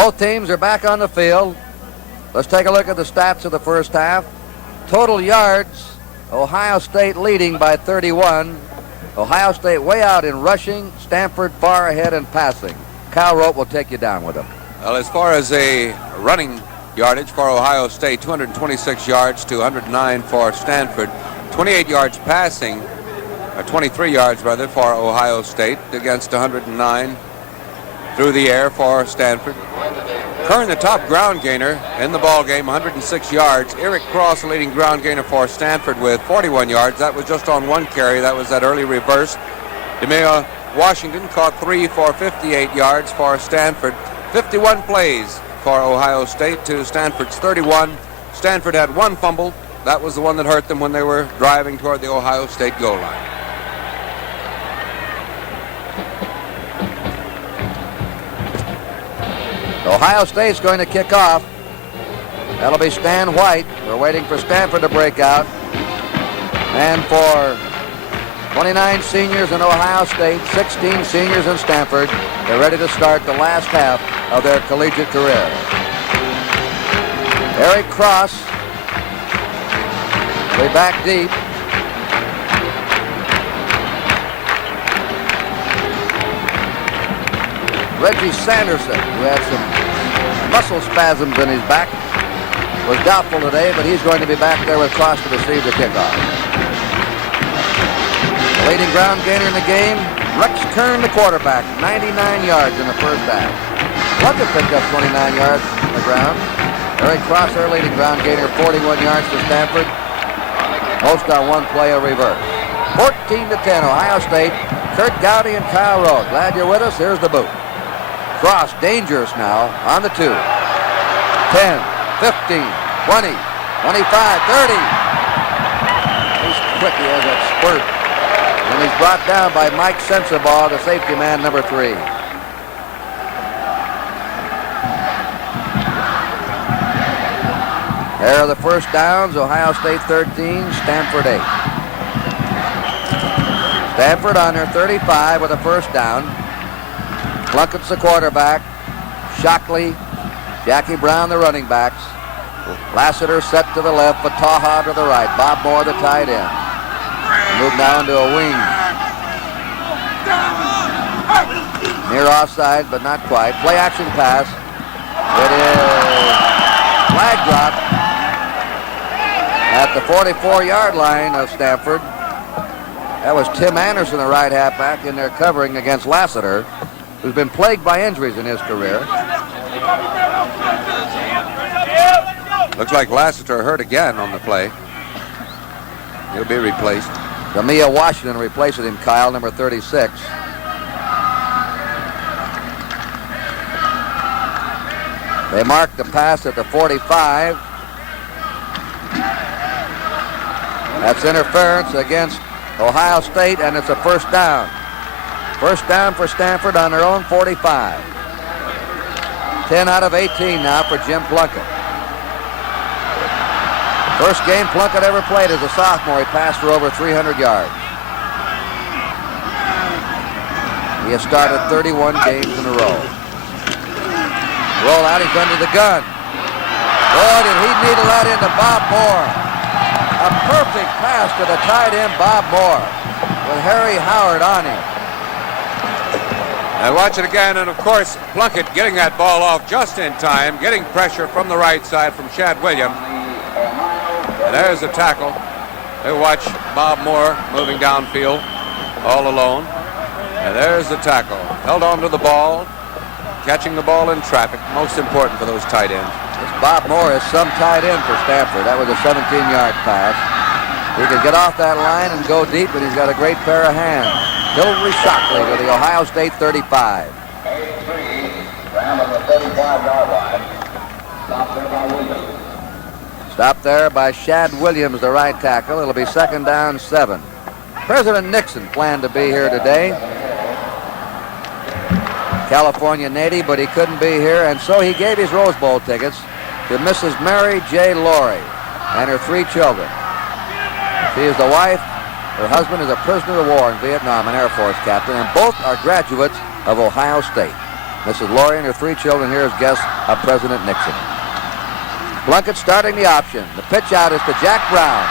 Both teams are back on the field. Let's take a look at the stats of the first half. Total yards, Ohio State leading by 31. Ohio State way out in rushing, Stanford far ahead in passing. Kyle Rote will take you down with him. Well, as far as a running yardage for Ohio State, 226 yards to 109 for Stanford. 28 yards passing, or 23 yards rather, for Ohio State against 109 through the air for Stanford. Kern, the top ground gainer in the ball game, 106 yards. Eric Cross, leading ground gainer for Stanford with 41 yards. That was just on one carry. That was that early reverse. Demea Washington caught 3 for 58 yards for Stanford. 51 plays for Ohio State to Stanford's 31. Stanford had one fumble. That was the one that hurt them when they were driving toward the Ohio State goal line. Ohio State's going to kick off. That'll be Stan White. We're waiting for Stanford to break out. And for 29 seniors in Ohio State, 16 seniors in Stanford, they're ready to start the last half of their collegiate career. Eric Cross, way back deep. Reggie Sanderson, who had some muscle spasms in his back, was doubtful today, but he's going to be back there with Cross to receive the kickoff. The leading ground gainer in the game, Rex Kern, the quarterback, 99 yards in the first half. Plunkett picked up 29 yards on the ground. Eric Cross, their leading ground gainer, 41 yards to Stanford. Most on one play of reverse. 14-10, Ohio State. Curt Gowdy and Kyle Rote. Glad you're with us. Here's the boot. Cross, dangerous now, on the 2. 10, 15, 20, 25, 30. He's quick, he has that spurt. And he's brought down by Mike Sensabaugh, the safety man, number 3. There are the first downs, Ohio State 13, Stanford 8. Stanford on their 35 with a first down. Plunkett's the quarterback. Shockley, Jackie Brown the running backs. Lassiter set to the left, Fataha to the right. Bob Moore the tight end. Move now into a wing. Near offside, but not quite. Play action pass. It is flag drop at the 44-yard line of Stanford. That was Tim Anderson, the right halfback, in there covering against Lassiter, who's been plagued by injuries in his career. Looks like Lassiter hurt again on the play. He'll be replaced. Demea Washington replaces him, Kyle, number 36. They mark the pass at the 45. That's interference against Ohio State, and it's a first down. First down for Stanford on their own 45. 10 out of 18 now for Jim Plunkett. First game Plunkett ever played as a sophomore. He passed for over 300 yards. He has started 31 games in a row. Roll out, he's under the gun. Boy, did he needle that into Bob Moore. A perfect pass to the tight end, Bob Moore, with Harry Howard on him. And watch it again, and of course, Plunkett getting that ball off just in time, getting pressure from the right side from Chad Williams. And there's the tackle. They watch Bob Moore moving downfield all alone. And there's the tackle. Held on to the ball, catching the ball in traffic, most important for those tight ends. This Bob Moore is some tight end for Stanford. That was a 17-yard pass. He could get off that line and go deep, but he's got a great pair of hands. Hillary Shockley to the Ohio State 35. Stopped there by Shad Williams, the right tackle. It'll be second down, 7. President Nixon planned to be here today. California native, but he couldn't be here, and so he gave his Rose Bowl tickets to Mrs. Mary J. Laurie and her 3 children. She is the wife. Her husband is a prisoner of war in Vietnam, an Air Force captain, and both are graduates of Ohio State. Mrs. Laurie and her 3 children here as guests of President Nixon. Plunkett starting the option. The pitch out is to Jack Brown.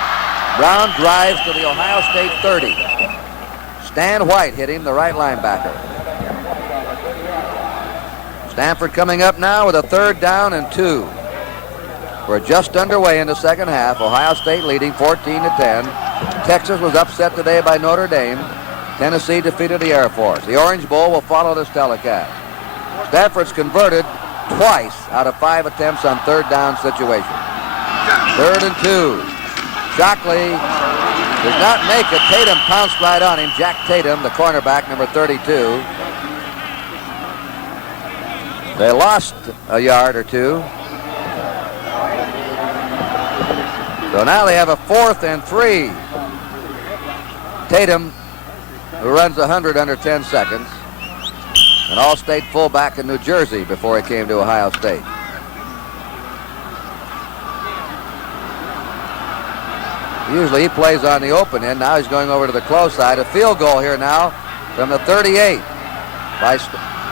Brown drives to the Ohio State 30. Stan White hit him, the right linebacker. Stanford coming up now with a 3rd down and 2. We're just underway in the second half. Ohio State leading 14-10. Texas was upset today by Notre Dame. Tennessee defeated the Air Force. The Orange Bowl will follow this telecast. Stanford's converted twice out of 5 attempts on 3rd down situations. 3rd and 2. Shockley did not make it. Tatum pounced right on him. Jack Tatum, the cornerback, number 32. They lost a yard or 2. So now they have a 4th and 3. Tatum, who runs 100 under 10 seconds. An All-State fullback in New Jersey before he came to Ohio State. Usually he plays on the open end. Now he's going over to the close side. A field goal here now from the 38 by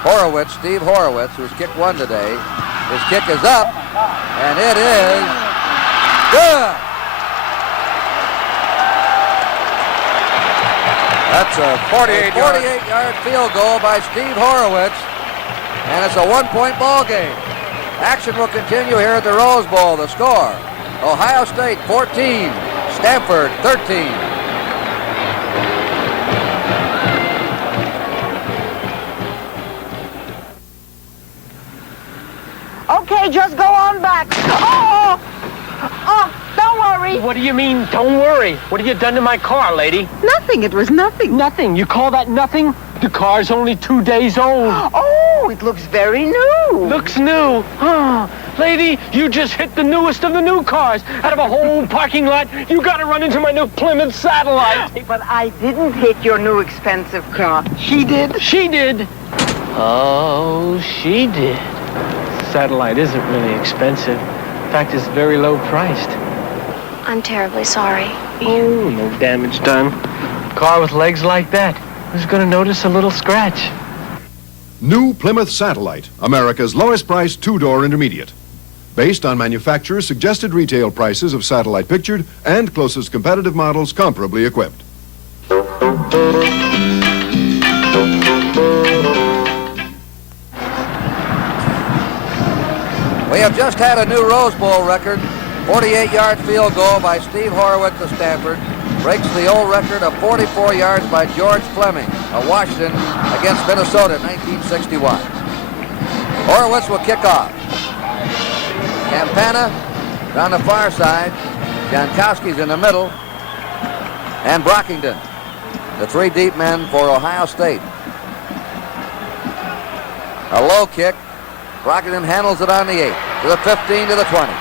Horowitz, Steve Horowitz, who's kicked 1 today. His kick is up, and it is good. That's a 48-yard field goal by Steve Horowitz, and it's a 1-point ball game. Action will continue here at the Rose Bowl. The score, Ohio State 14, Stanford 13. Okay, just go on back. Oh! Oh, don't worry. What do you mean, don't worry? What have you done to my car, lady? Nothing, it was nothing. Nothing? You call that nothing? The car's only 2 days old. Oh, it looks very new. Looks new? Oh, lady, you just hit the newest of the new cars. Out of a whole parking lot, you gotta run into my new Plymouth Satellite. But I didn't hit your new expensive car. She did? She did. Oh, she did. Satellite isn't really expensive. In fact, it's very low priced. I'm terribly sorry. Oh, no damage done. Car with legs like that. Who's gonna notice a little scratch? New Plymouth Satellite, America's lowest priced 2-door intermediate. Based on manufacturer's suggested retail prices of Satellite pictured and closest competitive models comparably equipped. We have just had a new Rose Bowl record. 48-yard field goal by Steve Horowitz of Stanford. Breaks the old record of 44 yards by George Fleming of Washington against Minnesota in 1961. Horowitz will kick off. Campana on the far side. Jankowski's in the middle. And Brockington, the 3 deep men for Ohio State. A low kick. Brockington handles it on the 8, to the 15, to the 20.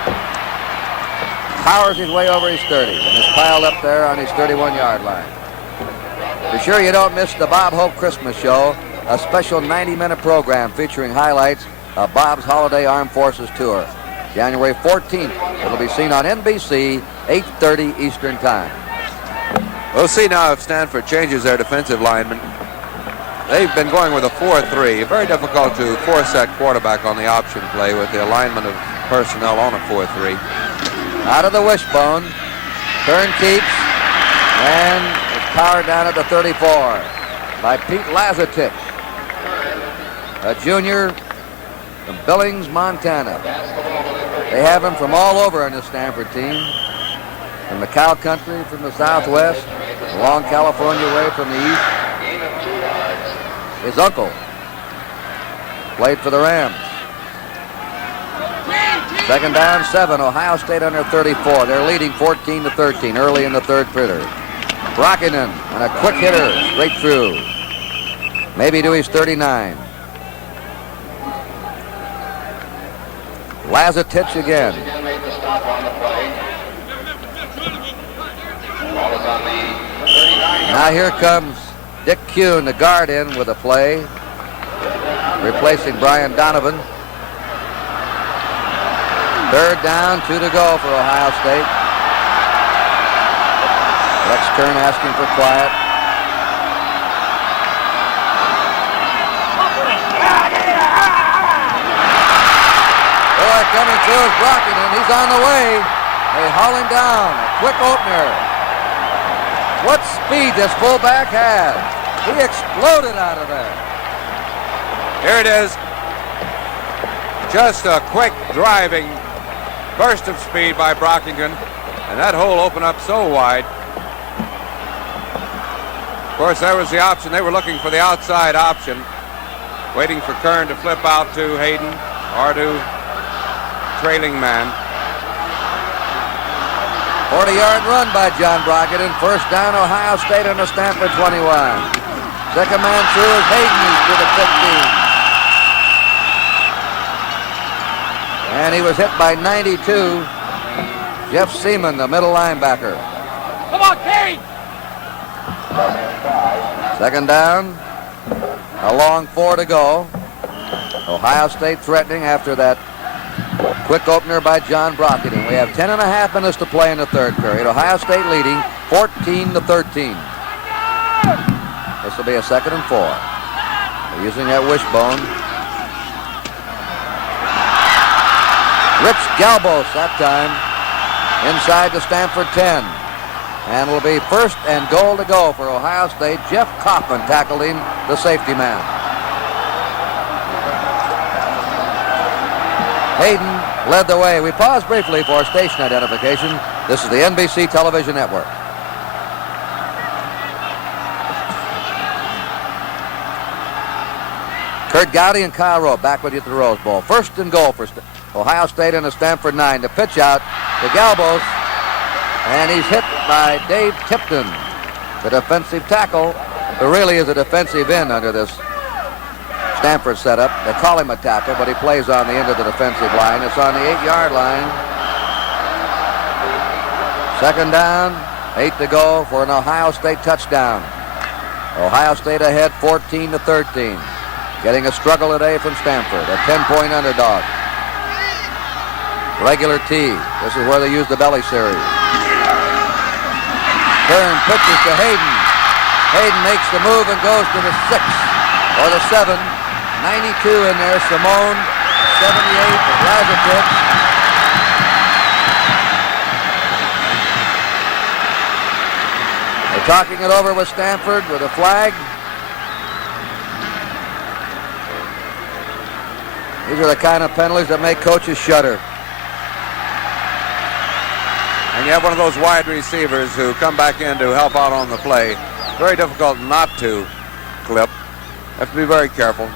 Powers his way over his 30 and is piled up there on his 31-yard line. Be sure you don't miss the Bob Hope Christmas Show, a special 90-minute program featuring highlights of Bob's Holiday Armed Forces Tour. January 14th, it'll be seen on NBC, 8:30 Eastern Time. We'll see now if Stanford changes their defensive lineman. They've been going with a 4-3. Very difficult to force that quarterback on the option play with the alignment of personnel on a 4-3. Out of the wishbone. Turn keeps. And it's powered down at the 34 by Pete Lazatich, a junior from Billings, Montana. They have him from all over on this Stanford team. From the cow country, from the southwest, along California way from the east. His uncle played for the Rams. 2nd down, 7. Ohio State under 34. They're leading 14-13 early in the 3rd period. Brockington and a quick hitter straight through. Maybe to his 39. Lazatich again. Now here comes Dick Kuhn, the guard, in with a play, replacing Brian Donovan. 3rd down, 2 to go for Ohio State. Rex Kern asking for quiet. coming through is Brockington. He's on the way. They haul him down. A quick opener. What speed this fullback had. He exploded out of there. Here it is. Just a quick driving burst of speed by Brockington. And that hole opened up so wide. Of course, there was the option. They were looking for the outside option, waiting for Kern to flip out to Hayden or to trailing man. 40-yard run by John Brockington. First down, Ohio State on the Stanford 21. Second man through is Hayden to the 15. And he was hit by 92. Jeff Seaman, the middle linebacker. Come on, Kane! Second down. A long 4 to go. Ohio State threatening after that quick opener by John Brockington. We have 10.5 minutes to play in the third period. Ohio State leading 14-13. This will be a 2nd and 4. They're using that wishbone. Rich Galbos that time inside the Stanford 10. And it'll be 1st and goal to go for Ohio State. Jeff Kaufman tackled him, the safety man. Hayden led the way. We pause briefly for station identification. This is the NBC Television Network. Curt Gowdy and Kyle Rowe back with you at the Rose Bowl. 1st and goal for Ohio State in the Stanford 9. The pitch out to Galbos, and he's hit by Dave Tipton, the defensive tackle, who really is a defensive end under this Stanford setup. They call him a tackle, but he plays on the end of the defensive line. It's on the 8-yard line. 2nd down, 8 to go for an Ohio State touchdown. Ohio State ahead 14-13. Getting a struggle today from Stanford, a 10-point underdog. Regular T. This is where they use the belly series. Kern pitches to Hayden. Hayden makes the move and goes to the 6 or the 7. 92 in there. Simone. 78. Lazarus. They're talking it over with Stanford with a flag. These are the kind of penalties that make coaches shudder. And you have one of those wide receivers who come back in to help out on the play. Very difficult not to clip. Have to be very careful.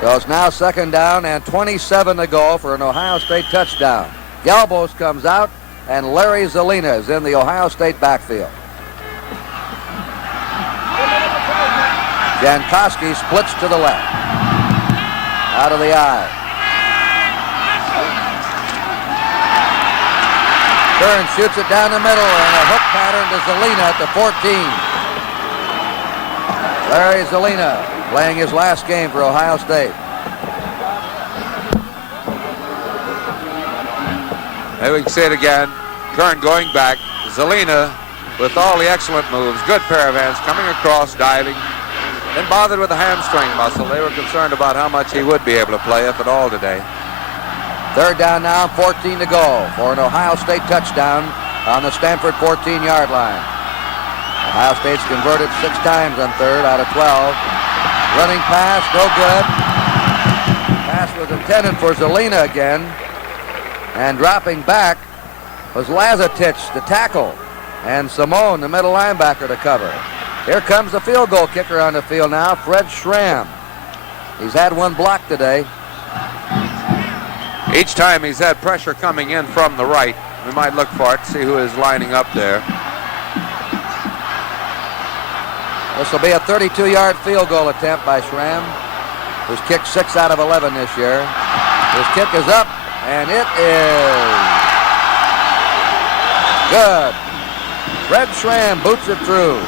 So it's now 2nd down and 27 to go for an Ohio State touchdown. Galbos comes out, and Larry Zelina is in the Ohio State backfield. Jankowski splits to the left. Out of the eye. Kern shoots it down the middle, and a hook pattern to Zelina at the 14. Larry Zelina playing his last game for Ohio State. There we can see it again. Kern going back. Zelina with all the excellent moves. Good pair of hands coming across, diving. Then bothered with the hamstring muscle. They were concerned about how much he would be able to play, if at all, today. 3rd down now, 14 to go for an Ohio State touchdown on the Stanford 14-yard line. Ohio State's converted 6 times on 3rd out of 12. Running pass, no good. Pass was intended for Zelina again. And dropping back was Lazatich, the tackle, and Simone, the middle linebacker, to cover. Here comes the field goal kicker on the field now, Fred Schramm. He's had one block today. Each time he's had pressure coming in from the right. We might look for it, see who is lining up there. This will be a 32-yard field goal attempt by Schramm, who's kicked 6 out of 11 this year. His kick is up, and it is good. Fred Schramm boots it through.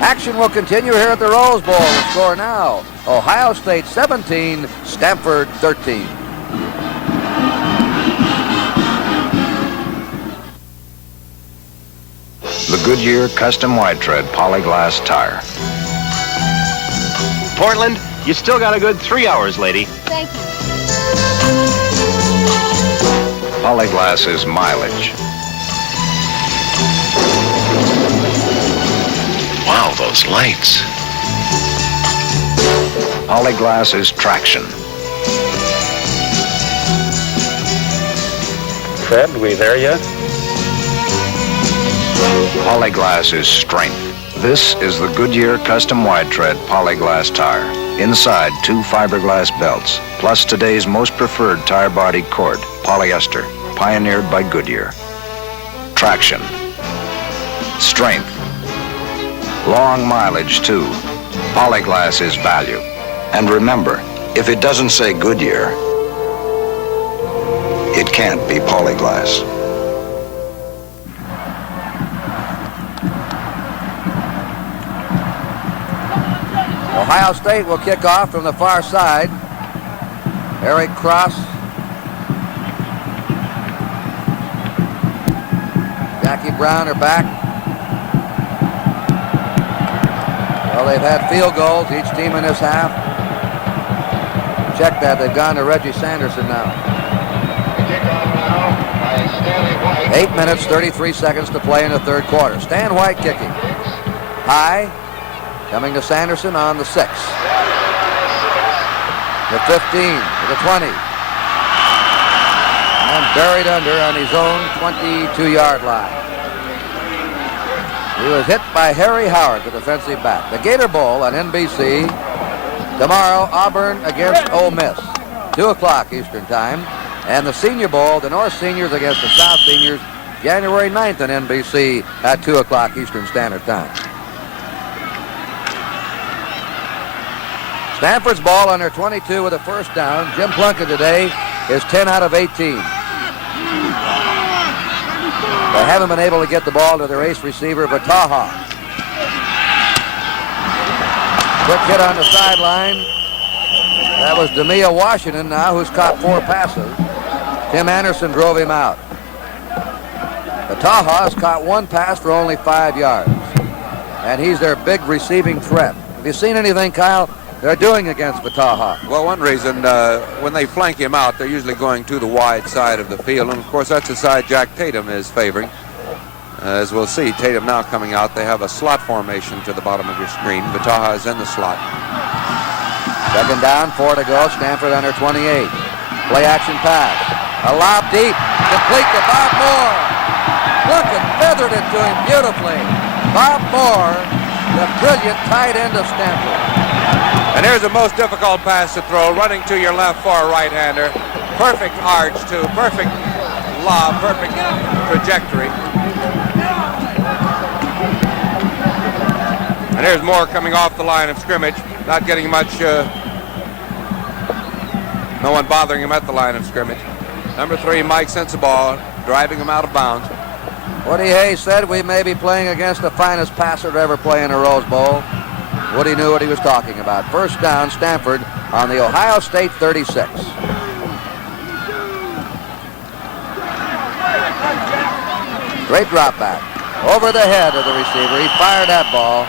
Action will continue here at the Rose Bowl. The score now, Ohio State 17, Stanford 13. The Goodyear Custom Wide Tread Polyglass Tire. Portland, you still got a good 3 hours, lady. Thank you. Polyglass is mileage. Wow, those lights. Polyglass is traction. Fred, we there yet? Polyglass is strength. This is the Goodyear Custom Wide Tread Polyglass tire. Inside, 2 fiberglass belts, plus today's most preferred tire body cord, polyester, pioneered by Goodyear. Traction. Strength. Long mileage, too. Polyglass is value. And remember, if it doesn't say Goodyear, it can't be Polyglass. Ohio State will kick off from the far side. Eric Cross. Jackie Brown are back. Well, they've had field goals, each team in this half. Check that, they've gone to Reggie Sanderson now. 8 minutes, 33 seconds to play in the third quarter. Stan White kicking. High, coming to Sanderson on the 6. The 15, to the 20. And buried under on his own 22-yard line. He was hit by Harry Howard, the defensive back. The Gator Bowl on NBC. Tomorrow, Auburn against Ole Miss. 2 o'clock Eastern Time. And the Senior Bowl, the North Seniors against the South Seniors, January 9th on NBC at 2 o'clock Eastern Standard Time. Stanford's ball under 22 with a first down. Jim Plunkett today is 10 out of 18. They haven't been able to get the ball to their ace receiver, Vataha. Quick hit on the sideline. That was Demia Washington now, who's caught 4 passes. Tim Anderson drove him out. Vataha has caught 1 pass for only 5 yards. And he's their big receiving threat. Have you seen anything, Kyle, they're doing against Vataha? Well, one reason, when they flank him out, they're usually going to the wide side of the field. And, of course, that's the side Jack Tatum is favoring. As we'll see, Tatum now coming out. They have a slot formation to the bottom of your screen. Vataha is in the slot. Second down, 4 to go. Stanford under 28. Play action pass. A lob deep. Complete to Bob Moore. Plunkett feathered it to him beautifully. Bob Moore, the brilliant tight end of Stanford. And here's the most difficult pass to throw, running to your left for a right-hander. Perfect arch, too. Perfect lob, perfect trajectory. And here's Moore coming off the line of scrimmage, not getting much, no one bothering him at the line of scrimmage. Number 3, Mike Sensabaugh, driving him out of bounds. Woody Hayes said we may be playing against the finest passer to ever play in a Rose Bowl. Woody knew what he was talking about. First down, Stanford on the Ohio State 36. Great drop back. Over the head of the receiver. He fired that ball.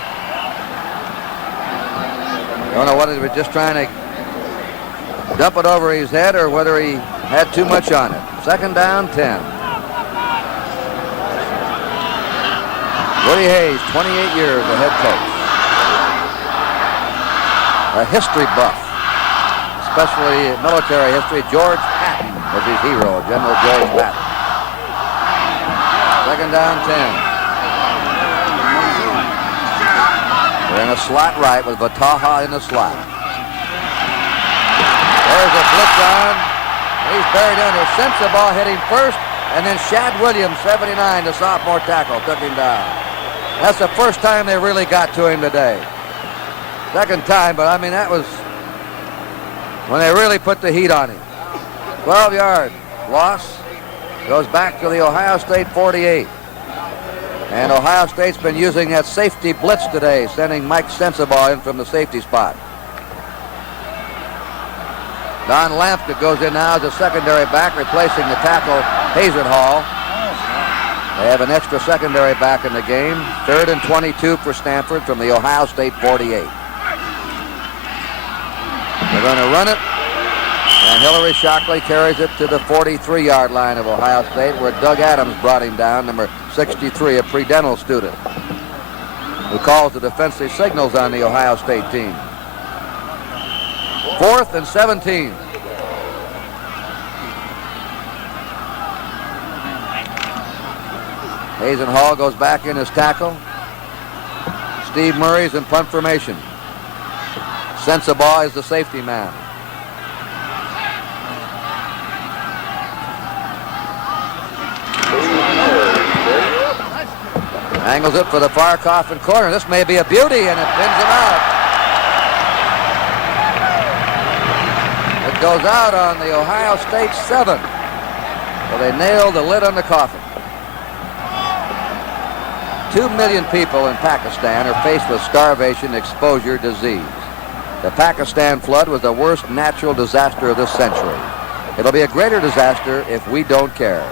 Don't know whether he was just trying to dump it over his head or whether he had too much on it. Second down, 10. Woody Hayes, 28 years, the head coach. A history buff, especially military history. George Patton was his hero, General George Patton. Second down, 10. They're in a slot right with Vataha in the slot. There's a blitz on. He's buried under. Sensabaugh hit him first, and then Shad Williams, 79, the sophomore tackle, took him down. That's the first time they really got to him today. Second time, but I mean, that was when they really put the heat on him. 12-yard loss. Goes back to the Ohio State 48. And Ohio State's been using that safety blitz today, sending Mike Sensabaugh in from the safety spot. Don Lampka goes in now as a secondary back, replacing the tackle, Hazard Hall. They have an extra secondary back in the game. 3rd and 22 for Stanford from the Ohio State 48. They're going to run it. And Hillary Shockley carries it to the 43-yard line of Ohio State, where Doug Adams brought him down, number 63, a pre-dental student, who calls the defensive signals on the Ohio State team. 4th and 17. Hazen Hall goes back in his tackle. Steve Murray's in punt formation. Sensabaugh is the safety man. Angles it for the far coffin corner. This may be a beauty, and it pins him out. It goes out on the Ohio State 7. So they nailed the lid on the coffin. 2 million people in Pakistan are faced with starvation, exposure, disease. The Pakistan flood was the worst natural disaster of this century. It'll be a greater disaster if we don't care.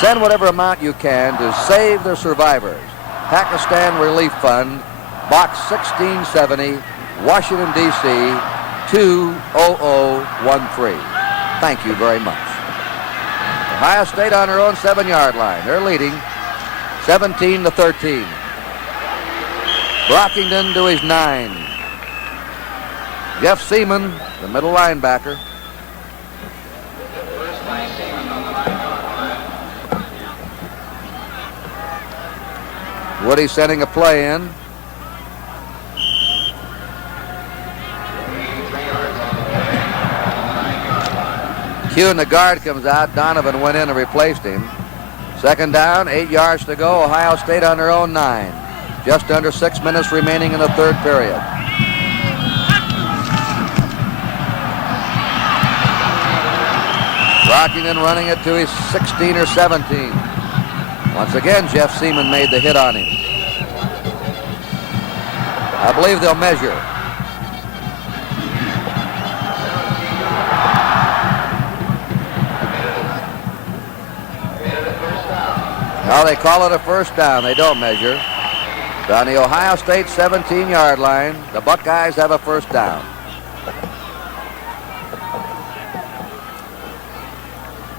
Send whatever amount you can to save the survivors. Pakistan Relief Fund, Box 1670, Washington, D.C., 20013. Thank you very much. Ohio State on their own 7-yard line. They're leading 17-13. Brockington to his 9. Jeff Seaman, the middle linebacker. Woody sending a play in. Q and the guard comes out. Donovan went in and replaced him. 2nd down, 8 yards to go. Ohio State on their own 9. Just under 6 minutes remaining in the 3rd period. Brockington running it to his 16 or 17. Once again, Jeff Seaman made the hit on him. I believe they'll measure. Now they call it a first down. They don't measure. But on the Ohio State 17-yard line, the Buckeyes have a first down.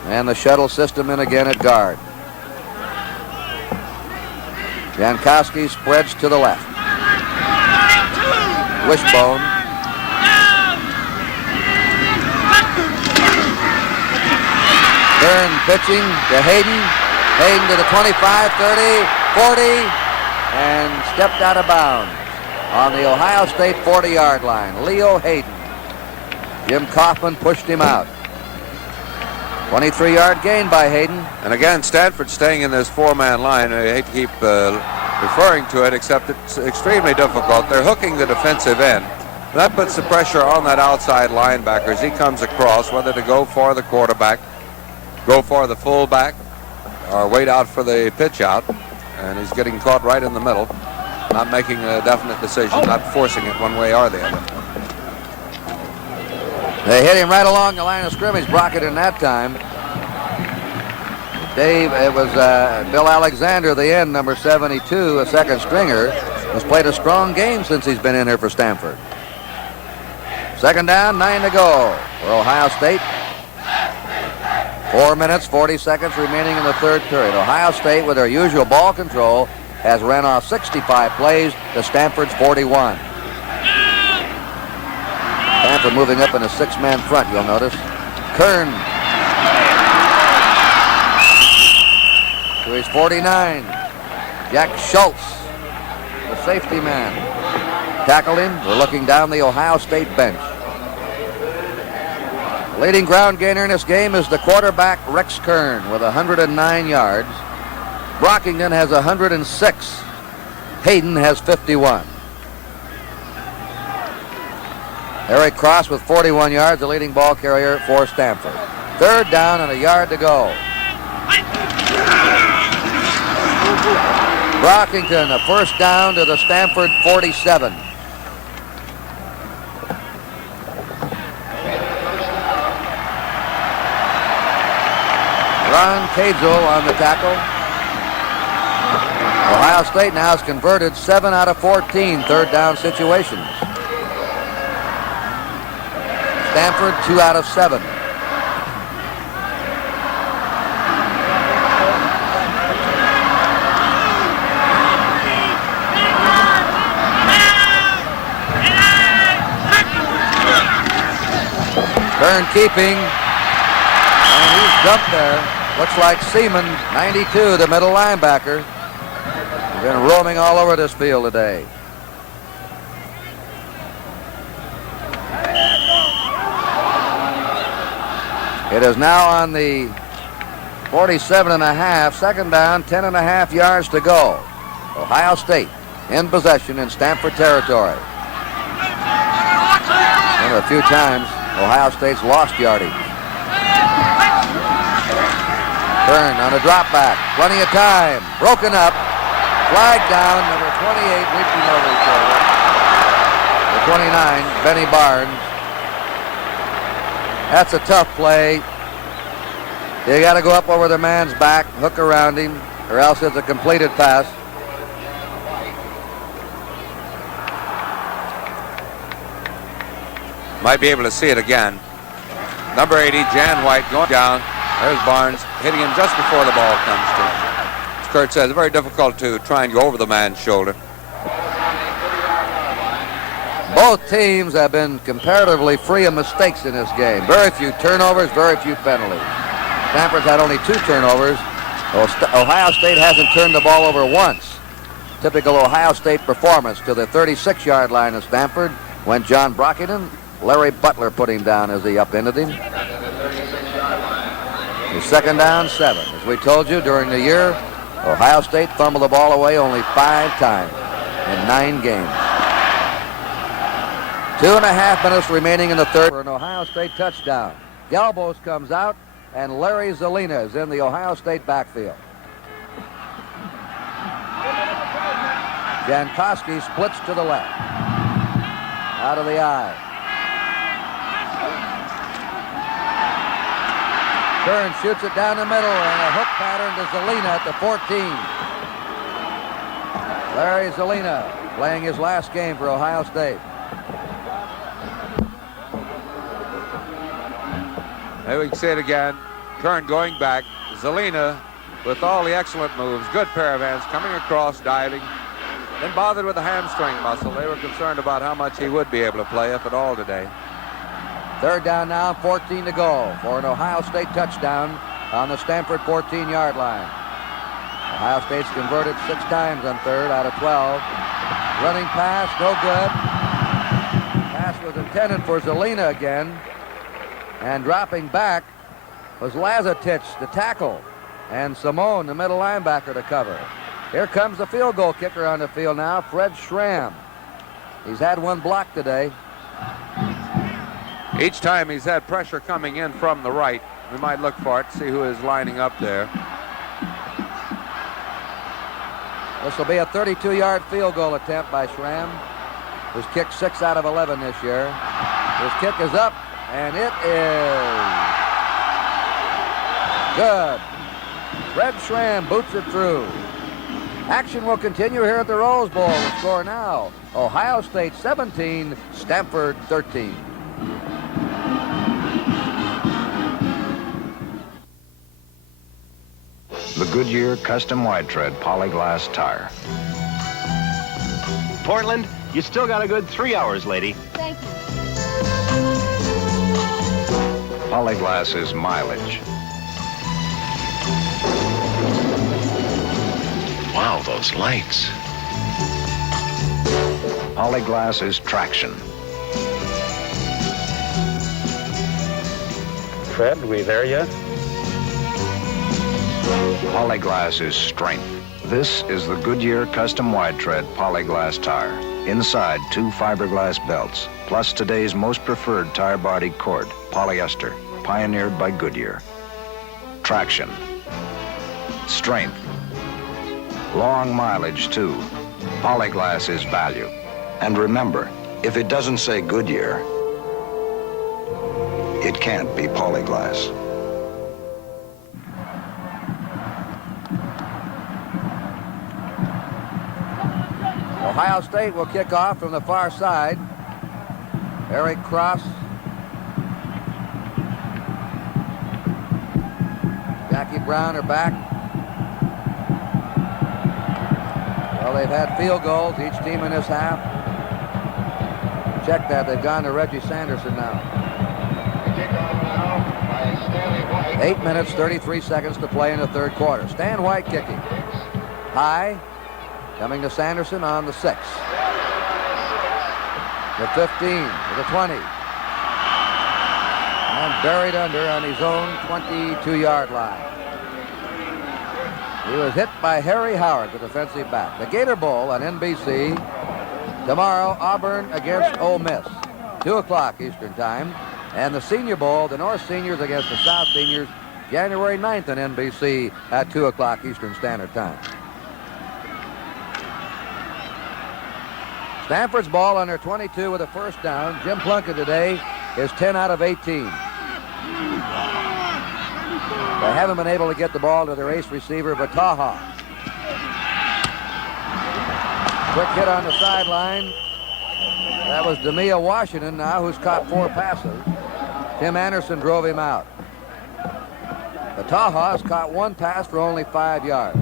And the shuttle system in again at guard. Jankowski spreads to the left. Wishbone. Kern pitching to Hayden. Hayden to the 25, 30, 40, and stepped out of bounds on the Ohio State 40-yard line. Leo Hayden. Jim Kaufman pushed him out. 23-yard gain by Hayden. And again, Stanford staying in this 4-man line. I hate to keep referring to it, except it's extremely difficult. They're hooking the defensive end. That puts the pressure on that outside linebacker as he comes across, whether to go for the quarterback, go for the fullback, or wait out for the pitch out. And he's getting caught right in the middle, not making a definite decision, not forcing it one way or the other. They hit him right along the line of scrimmage, Brockington that time. Dave, it was Bill Alexander, the end, number 72, a second stringer, has played a strong game since he's been in here for Stanford. 2nd down, 9 to go for Ohio State. 4 minutes, 40 seconds remaining in the 3rd period. Ohio State, with their usual ball control, has ran off 65 plays to Stanford's 41. Stanford moving up in a 6-man front, you'll notice. Kern to his 49. Jack Schultz, the safety man, tackled him. We're looking down the Ohio State bench. Leading ground gainer in this game is the quarterback, Rex Kern, with 109 yards. Brockington has 106. Hayden has 51. Eric Cross with 41 yards, the leading ball carrier for Stanford. 3rd down and a yard to go. Brockington, a first down to the Stanford 47. Ron Cazel on the tackle. Ohio State now has converted 7 out of 14 third down situations. Stanford 2 out of 7. Kern keeping. And he's jumped there. Looks like Seaman, 92, the middle linebacker. He's been roaming all over this field today. It is now on the 47.5, second down, 10.5 yards to go. Ohio State in possession in Stanford territory. One of the few times Ohio State's lost yardage. Kern on a drop back, plenty of time, broken up, flag down, number 28 reaching over his shoulder. The 29, Benny Barnes. That's a tough play. You got to go up over the man's back, hook around him, or else it's a completed pass. Might be able to see it again. Number 80, Jan White, going down. There's Barnes hitting him just before the ball comes to him. As Curt says, very difficult to try and go over the man's shoulder. Both teams have been comparatively free of mistakes in this game. Very few turnovers, very few penalties. Stanford's had only 2 turnovers. Ohio State hasn't turned the ball over once. Typical Ohio State performance to the 36-yard line of Stanford when John Brockington, Larry Butler put him down as he upended him. His second down, 7. As we told you during the year, Ohio State fumbled the ball away only 5 times in 9 games. 2.5 minutes remaining in the third for an Ohio State touchdown. Galbos comes out, and Larry Zelina is in the Ohio State backfield. Jankowski splits to the left. Out of the eye. Kern shoots it down the middle, and a hook pattern to Zelina at the 14. Larry Zelina playing his last game for Ohio State. There we can see it again. Kern going back. Zelina with all the excellent moves. Good pair of hands coming across, diving. Then bothered with the hamstring muscle. They were concerned about how much he would be able to play, if at all, today. Third down now, 14 to go for an Ohio State touchdown on the Stanford 14-yard line. Ohio State's converted 6 times on third out of 12. Running pass, no good. Pass was intended for Zelina again. And dropping back was Lazatich, the tackle, and Simone, the middle linebacker, to cover. Here comes the field goal kicker on the field now, Fred Schramm. He's had 1 block today. Each time he's had pressure coming in from the right. We might look for it, see who is lining up there. This will be a 32-yard field goal attempt by Schramm, who's kicked 6 out of 11 this year. His kick is up, and it is good. Fred Schramm boots it through. Action will continue here at the Rose Bowl. The score now, Ohio State 17, Stanford 13. The Goodyear Custom Wide Tread Polyglass Tire. Portland, you still got a good 3 hours, lady. Thank you. Polyglass is mileage. Wow, those lights. Polyglass is traction. Fred, we there yet? Polyglass is strength. This is the Goodyear Custom Wide Tread Polyglass Tire. Inside, 2 fiberglass belts, plus today's most preferred tire body cord, polyester, pioneered by Goodyear. Traction. Strength. Long mileage, too. Polyglass is value. And remember, if it doesn't say Goodyear, it can't be Polyglass. Ohio State will kick off from the far side. Eric Cross. Jackie Brown are back. Well, they've had field goals, each team in this half. Check that, they've gone to Reggie Sanderson now. 8 minutes, 33 seconds to play in the third quarter. Stan White kicking. High, coming to Sanderson on the 6. The 15, to the 20. And buried under on his own 22-yard line. He was hit by Harry Howard, the defensive back. The Gator Bowl on NBC. Tomorrow, Auburn against Ole Miss. 2 o'clock Eastern Time. And the Senior Bowl, the North Seniors against the South Seniors, January 9th on NBC at 2 o'clock Eastern Standard Time. Stanford's ball on their 22 with a first down. Jim Plunkett today is 10 out of 18. They haven't been able to get the ball to their ace receiver, Vataha. Quick hit on the sideline. That was Demia Washington now, who's caught 4 passes. Tim Anderson drove him out. Vataha has caught 1 pass for only 5 yards.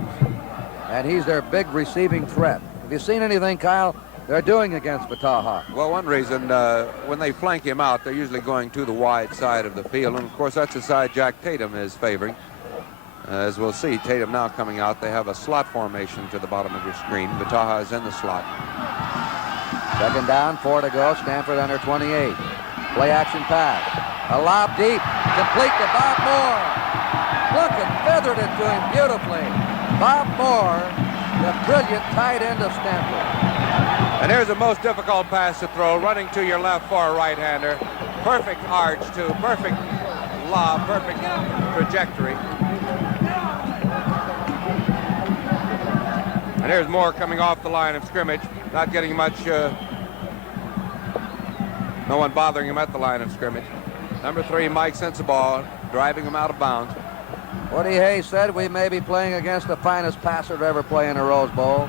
And he's their big receiving threat. Have you seen anything, Kyle, they're doing against Vataha? Well, one reason, when they flank him out, they're usually going to the wide side of the field. And, of course, that's the side Jack Tatum is favoring. As we'll see, Tatum now coming out. They have a slot formation to the bottom of your screen. Vataha is in the slot. Second down, 4 to go. Stanford under 28. Play action pass. A lob deep. Complete to Bob Moore. Plunkett feathered it to him beautifully. Bob Moore, the brilliant tight end of Stanford. And here's the most difficult pass to throw, running to your left for a right-hander. Perfect arch, too. Perfect lob, perfect trajectory. And here's Moore coming off the line of scrimmage, not getting much, no one bothering him at the line of scrimmage. Number 3, Mike Sensabaugh, driving him out of bounds. Woody Hayes said we may be playing against the finest passer to ever play in a Rose Bowl.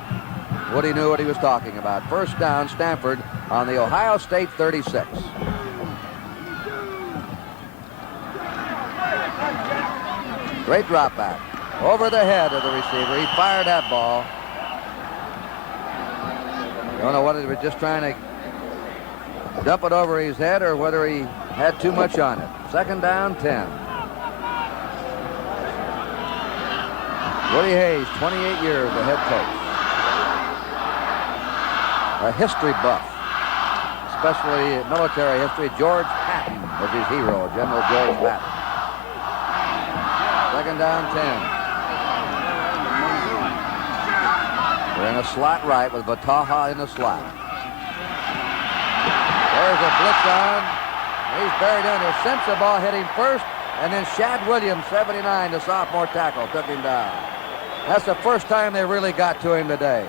Woody knew what he was talking about. First down, Stanford on the Ohio State 36. Great drop back. Over the head of the receiver. He fired that ball. Don't know whether he was just trying to dump it over his head or whether he had too much on it. Second down, 10. Woody Hayes, 28 years, the head coach. A history buff, especially military history. George Patton was his hero, General George Patton. Second down, 10. They're in a slot right with Vataha in the slot. There's a blitz on. He's buried under. Sensabaugh hit him first, and then Shad Williams, 79, the sophomore tackle, took him down. That's the first time they really got to him today.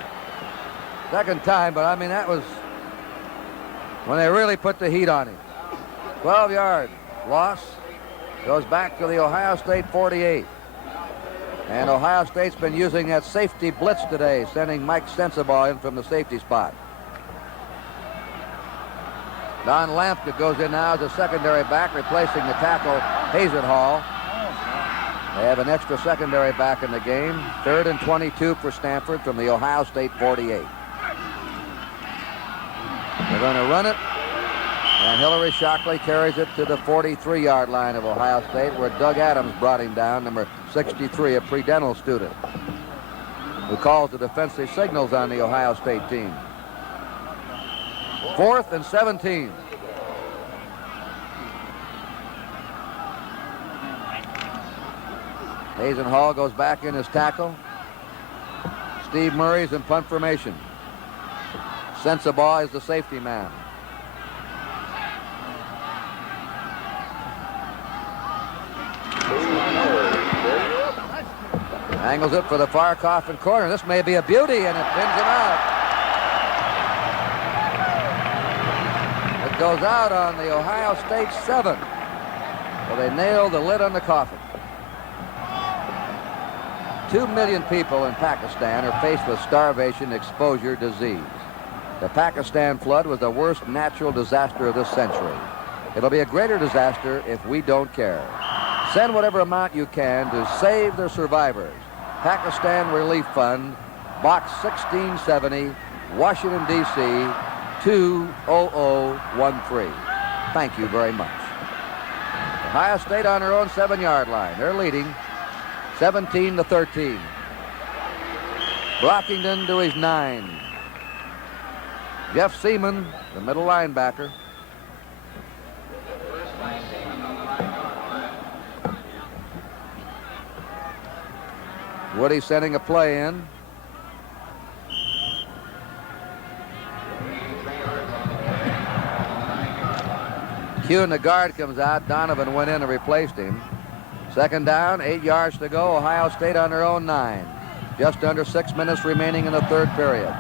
Second time, but I mean, that was when they really put the heat on him. 12-yard loss. Goes back to the Ohio State 48. And Ohio State's been using that safety blitz today, sending Mike Sensabaugh in from the safety spot. Don Lampka goes in now as a secondary back, replacing the tackle, Hazenhall. They have an extra secondary back in the game. 3rd and 22 for Stanford from the Ohio State 48. They're going to run it, and Hillary Shockley carries it to the 43-yard line of Ohio State, where Doug Adams brought him down, number 63, a pre-dental student, who calls the defensive signals on the Ohio State team. 4th and 17. Hazenhall goes back in his tackle. Steve Murray's in punt formation. Sensabaugh is the safety man. Angles it for the far coffin corner. This may be a beauty, and it pins him out. It goes out on the Ohio State 7. So they nailed the lid on the coffin. 2 million people in Pakistan are faced with starvation, exposure, disease. The Pakistan flood was the worst natural disaster of this century. It'll be a greater disaster if we don't care. Send whatever amount you can to save the survivors. Pakistan Relief Fund, Box 1670, Washington, D.C., 20013. Thank you very much. Ohio State on their own 7-yard line. They're leading 17-13. Brockington to his 9. Jeff Seaman, the middle linebacker. Woody sending a play in. Kuhn, the guard, comes out. Donovan went in and replaced him. Second down, 8 yards to go. Ohio State on their own 9. Just under 6 minutes remaining in the third period.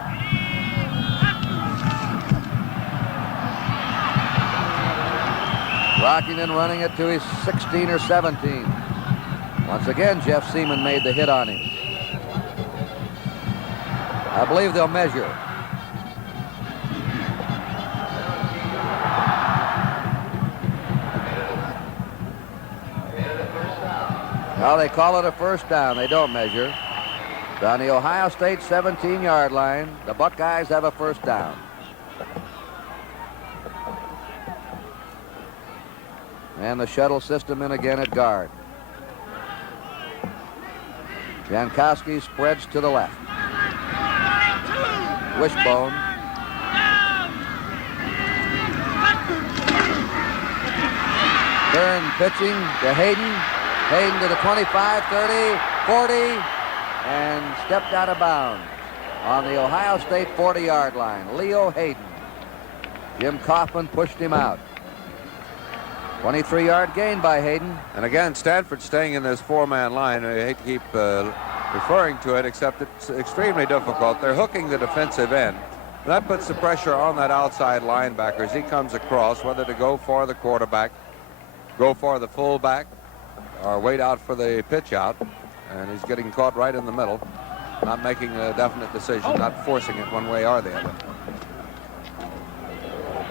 Brockington running it to his 16 or 17. Once again, Jeff Seaman made the hit on him. I believe they'll measure. Well, they call it a first down. They don't measure. It's on the Ohio State 17-yard line. The Buckeyes have a first down. And the shuttle system in again at guard. Jankowski spreads to the left. Wishbone. Kern pitching to Hayden. Hayden to the 25, 30, 40, and stepped out of bounds on the Ohio State 40-yard line. Leo Hayden. Jim Kaufman pushed him out. 23-yard gain by Hayden. And again, Stanford staying in this 4-man line. I hate to keep referring to it, except it's extremely difficult. They're hooking the defensive end. That puts the pressure on that outside linebacker as he comes across, whether to go for the quarterback, go for the fullback, or wait out for the pitch out. And he's getting caught right in the middle, not making a definite decision, not forcing it one way or the other.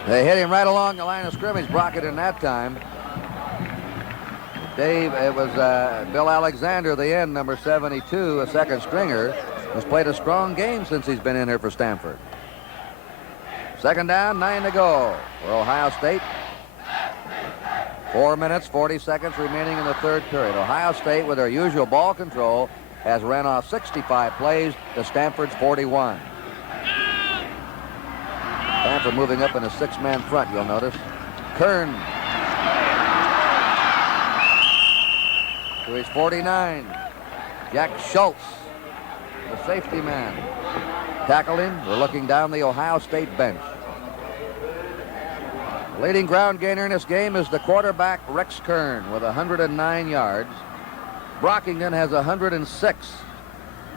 They hit him right along the line of scrimmage, Brockington that time. Dave, it was Bill Alexander, the end, number 72, a second stringer, has played a strong game since he's been in here for Stanford. Second down, 9 to go for Ohio State. 4 minutes, 40 seconds remaining in the third period. Ohio State, with their usual ball control, has ran off 65 plays to Stanford's 41. Stanford moving up in a 6-man front, you'll notice. Kern to his 49. Jack Schultz, the safety man, tackled him. We're looking down the Ohio State bench. The leading ground gainer in this game is the quarterback, Rex Kern, with 109 yards. Brockington has 106.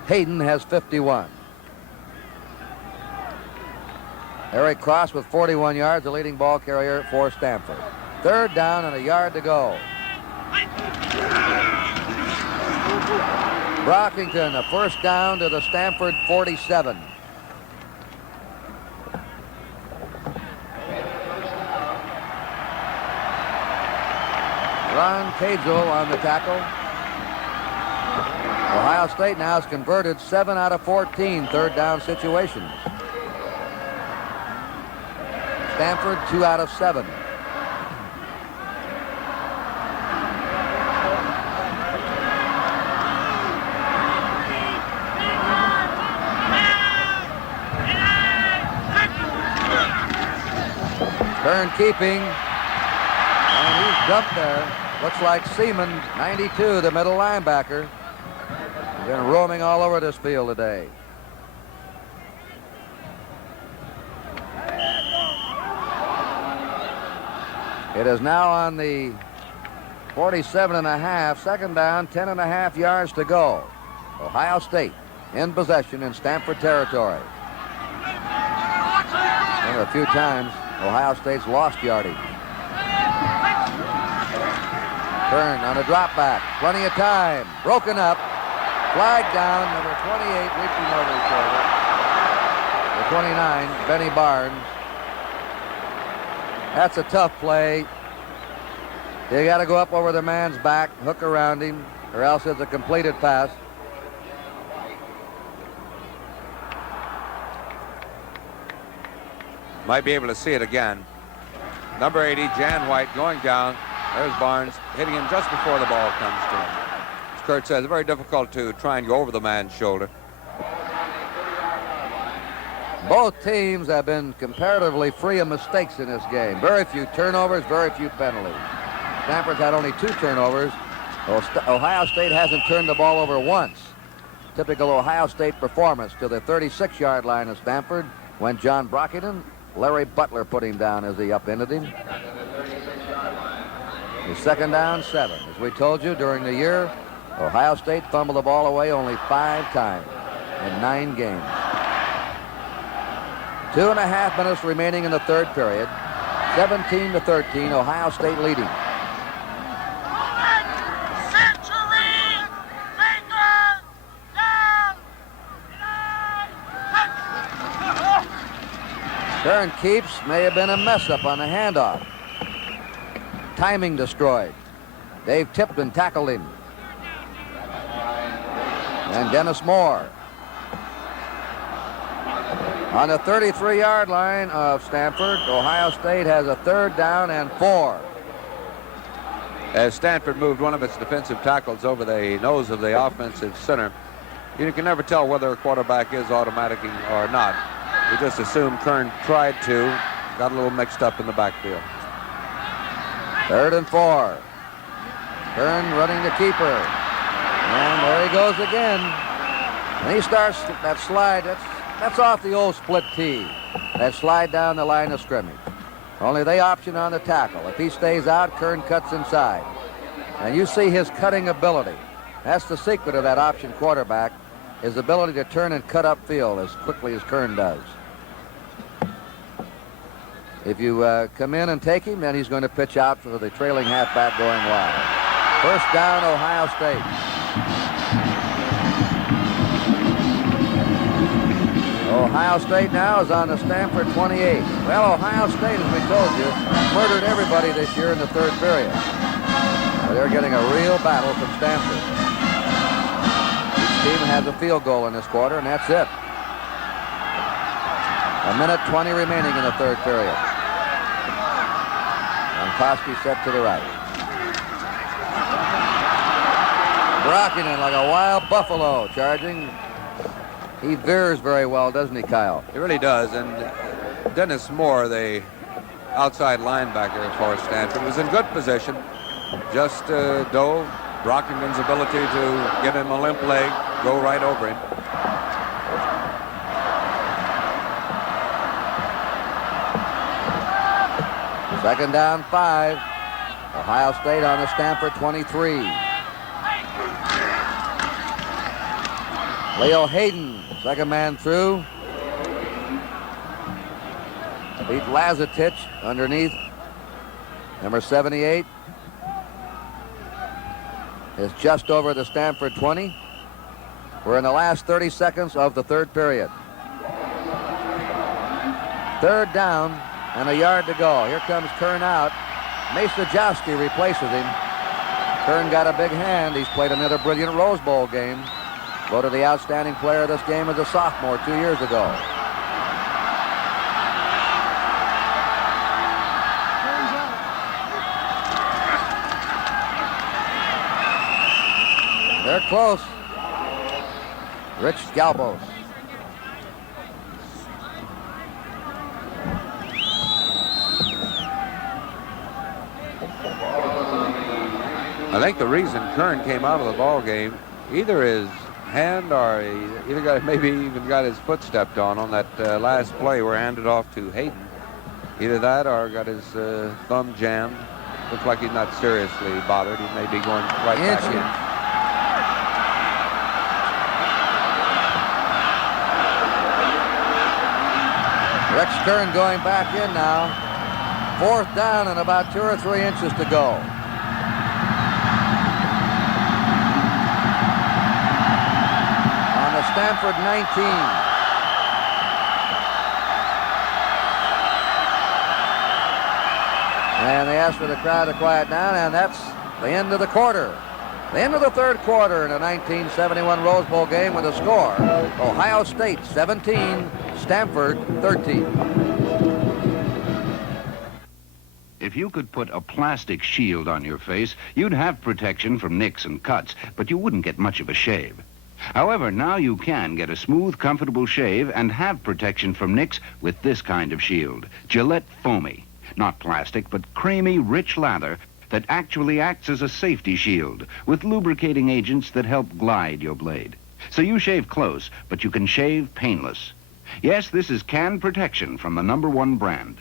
Hayden has 51. Eric Cross with 41 yards, the leading ball carrier for Stanford. Third down and a yard to go. Brockington, a first down to the Stanford 47. Ron Cazel on the tackle. Ohio State now has converted 7 out of 14 third down situations. Stanford 2 out of 7. Kern keeping, and he's dumped there. Looks like Seaman, 92, the middle linebacker. He's been roaming all over this field today. It is now on the 47.5, second down, 10.5 yards to go. Ohio State in possession in Stanford territory. Remember, a few times Ohio State's lost yardage. Kern on a drop back, plenty of time, broken up, flag down, number 28 reaching over his shoulder. The 29, Benny Barnes. That's a tough play. You got to go up over the man's back, hook around him, or else it's a completed pass. Might be able to see it again. Number 80, Jan White, going down. There's Barnes hitting him just before the ball comes to him. As Curt says, very difficult to try and go over the man's shoulder. Both teams have been comparatively free of mistakes in this game. Very few turnovers, very few penalties. Stanford's had only 2 turnovers. Ohio State hasn't turned the ball over once. Typical Ohio State performance to the 36-yard line of Stanford when John Brockington, Larry Butler put him down as he upended him. The 2nd down, 7. As we told you, during the year, Ohio State fumbled the ball away only 5 times in 9 games. 2.5 minutes remaining in the 3rd period. 17-13, Ohio State leading. Kern keeps, may have been a mess up on the handoff. Timing destroyed. Dave Tipton tackled him. And Dennis Moore. On the 33-yard line of Stanford, Ohio State has a 3rd down and 4. As Stanford moved one of its defensive tackles over the nose of the offensive center, you can never tell whether a quarterback is automatic or not. We just assumed Kern tried to, got a little mixed up in the backfield. 3rd and 4. Kern running the keeper. And there he goes again. And he starts that slide. That's off the old split tee. That slide down the line of scrimmage. Only they option on the tackle. If he stays out, Kern cuts inside. And you see his cutting ability. That's the secret of that option quarterback, his ability to turn and cut upfield as quickly as Kern does. If you come in and take him, then he's going to pitch out for the trailing halfback going wide. 1st down, Ohio State. Ohio State now is on the Stanford 28. Well, Ohio State, as we told you, murdered everybody this year in the 3rd period. They're getting a real battle from Stanford. Each team has a field goal in this quarter, and that's it. 1:20 remaining in the 3rd period. And Koski set to the right. Brockington like a wild buffalo charging. He veers very well, doesn't he, Kyle? He really does. And Dennis Moore, the outside linebacker for Stanford, was in good position. Just dove. Brockington's ability to give him a limp leg, go right over him. Second down, 5. Ohio State on the Stanford 23. Leo Hayden, second man through. Beat Lazatich underneath. Number 78 is just over the Stanford 20. We're in the last 30 seconds of the 3rd period. 3rd down and a yard to go. Here comes Kern out. Masajowski replaces him. Kern got a big hand. He's played another brilliant Rose Bowl game. Voted the outstanding player of this game as a sophomore 2 years ago. They're close. Rich Galbos. I think the reason Kern came out of the ball game either his hand or he either got maybe even got his foot stepped on that last play where handed off to Hayden. Either that or got his thumb jammed. Looks like he's not seriously bothered. He may be going right back in. Rex Kern going back in now. 4th down and about 2 or 3 inches to go. On the Stanford 19. And they asked for the crowd to quiet down, and that's the end of the quarter. The end of the 3rd quarter in a 1971 Rose Bowl game with a score. Ohio State 17, Stanford 13. If you could put a plastic shield on your face, you'd have protection from nicks and cuts, but you wouldn't get much of a shave. However, now you can get a smooth, comfortable shave and have protection from nicks with this kind of shield. Gillette Foamy. Not plastic, but creamy, rich lather that actually acts as a safety shield with lubricating agents that help glide your blade. So you shave close, but you can shave painless. Yes, this is can protection from the #1 brand.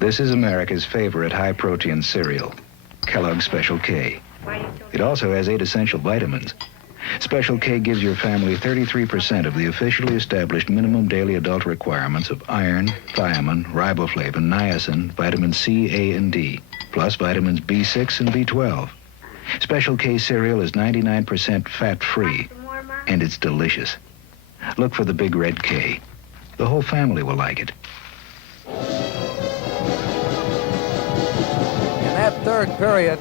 This is America's favorite high-protein cereal, Kellogg's Special K. It also has 8 essential vitamins. Special K gives your family 33% of the officially established minimum daily adult requirements of iron, thiamine, riboflavin, niacin, vitamin C, A, and D, plus vitamins B6 and B12. Special K cereal is 99% fat-free, and it's delicious. Look for the big red K. The whole family will like it. In that third period,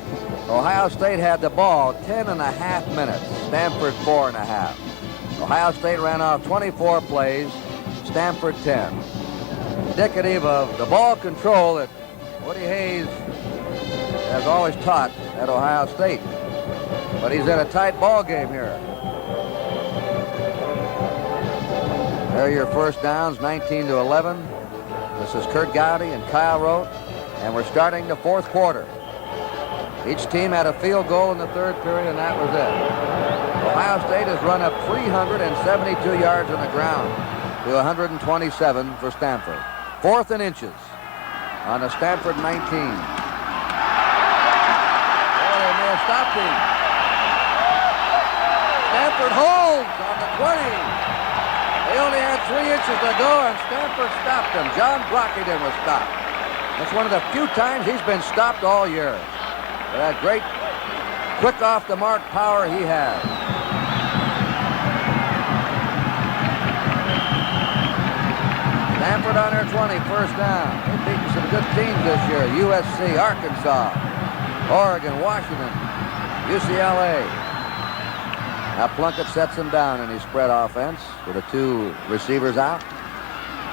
Ohio State had the ball 10.5 minutes. Stanford 4.5. Ohio State ran off 24 plays. Stanford 10. Indicative of the ball control that Woody Hayes has always taught at Ohio State. But he's in a tight ball game here. There are your first downs, 19-11. This is Curt Gowdy and Kyle Rote, and we're starting the fourth quarter. Each team had a field goal in the third period, and that was it. Ohio State has run up 372 yards on the ground to 127 for Stanford. 4th and inches on the Stanford 19. Oh, they may have stopped him. Stanford holds on the 20. They only had 3 inches to go, and Stanford stopped him. John Brockington was stopped. That's one of the few times he's been stopped all year. That great quick off the mark power he has. Stanford on their 20, first down. They've beaten some good teams this year. USC, Arkansas, Oregon, Washington, UCLA. Now Plunkett sets him down in his spread offense with the 2 receivers out.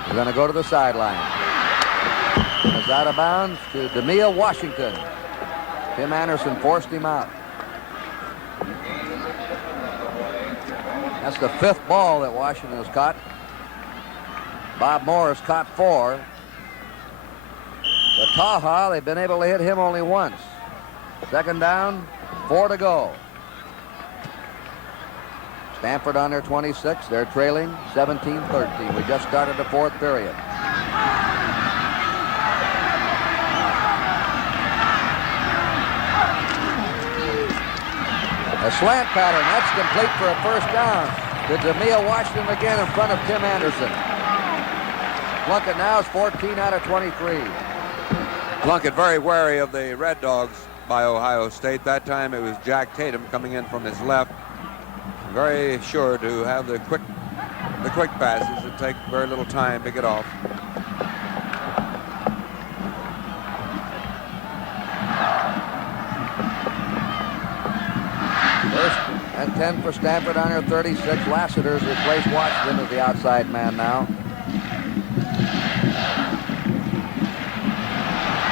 They're going to go to the sideline. It's out of bounds to DeMille Washington. Tim Anderson forced him out. That's the 5th ball that Washington has caught. Bob Morris caught 4. The Taha, they've been able to hit him only once. Second down, 4 to go. Stanford on their 26. They're trailing 17-13. We just started the 4th period. A slant pattern, that's complete for a first down. To DeMille Washington again in front of Tim Anderson. Plunkett now is 14 out of 23. Plunkett very wary of the Red Dogs by Ohio State. That time it was Jack Tatum coming in from his left. Very sure to have the quick passes that take very little time to get off. First and 10 for Stanford on their 36. Lassiter's replaced Washington as the outside man now.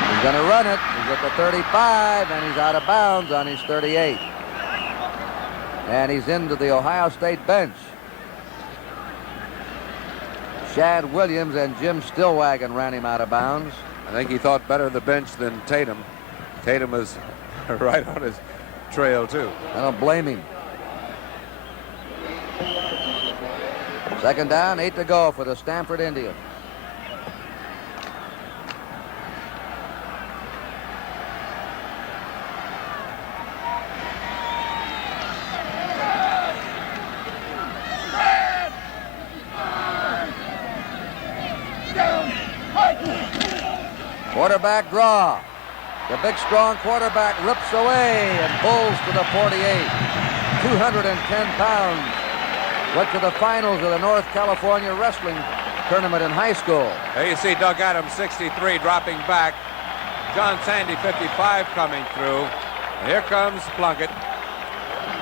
He's going to run it. He's at the 35, and he's out of bounds on his 38. And he's into the Ohio State bench. Shad Williams and Jim Stillwagon ran him out of bounds. I think he thought better of the bench than Tatum. Tatum was right on his trail, too. I don't blame him. Second down, 8 to go for the Stanford Indians. Quarterback draw. The big, strong quarterback rips away and pulls to the 48. 210 pounds. Went to the finals of the North California Wrestling Tournament in high school. There you see Doug Adams, 63, dropping back. John Sandy, 55, coming through. And here comes Plunkett.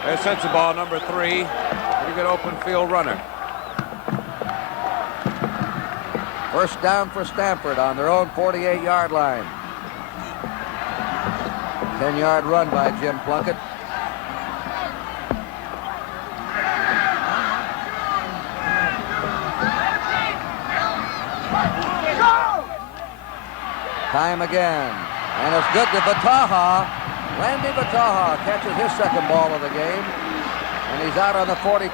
There's Sensabaugh, number 3. Pretty good open field runner. First down for Stanford on their own 48-yard line. 10-yard run by Jim Plunkett. Time again. And it's good to Vataha. Randy Vataha catches his second ball of the game. And he's out on the 42.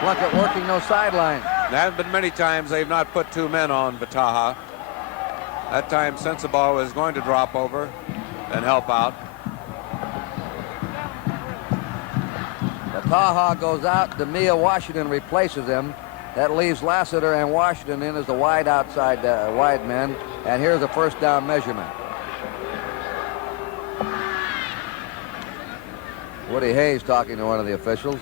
Plunkett working no sideline. There haven't been many times they've not put two men on Vataha. That time Sensabaugh was going to drop over and help out. Vataha goes out. Demia Washington replaces him. That leaves Lassiter and Washington in as the wide outside wide men. And here's the first down measurement. Woody Hayes talking to one of the officials.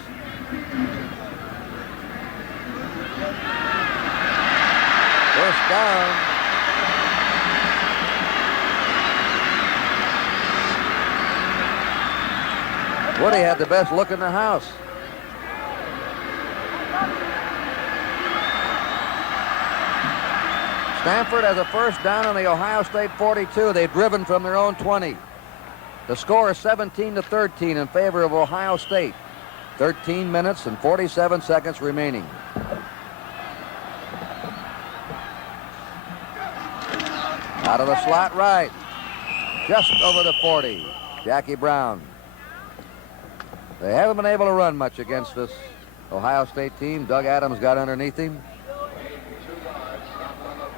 First down. Woody had the best look in the house. Stanford has a first down on the Ohio State 42. They've driven from their own 20. The score is 17-13 in favor of Ohio State. 13 minutes and 47 seconds remaining. Out of the slot right. Just over the 40. Jackie Brown. They haven't been able to run much against this Ohio State team. Doug Adams got underneath him.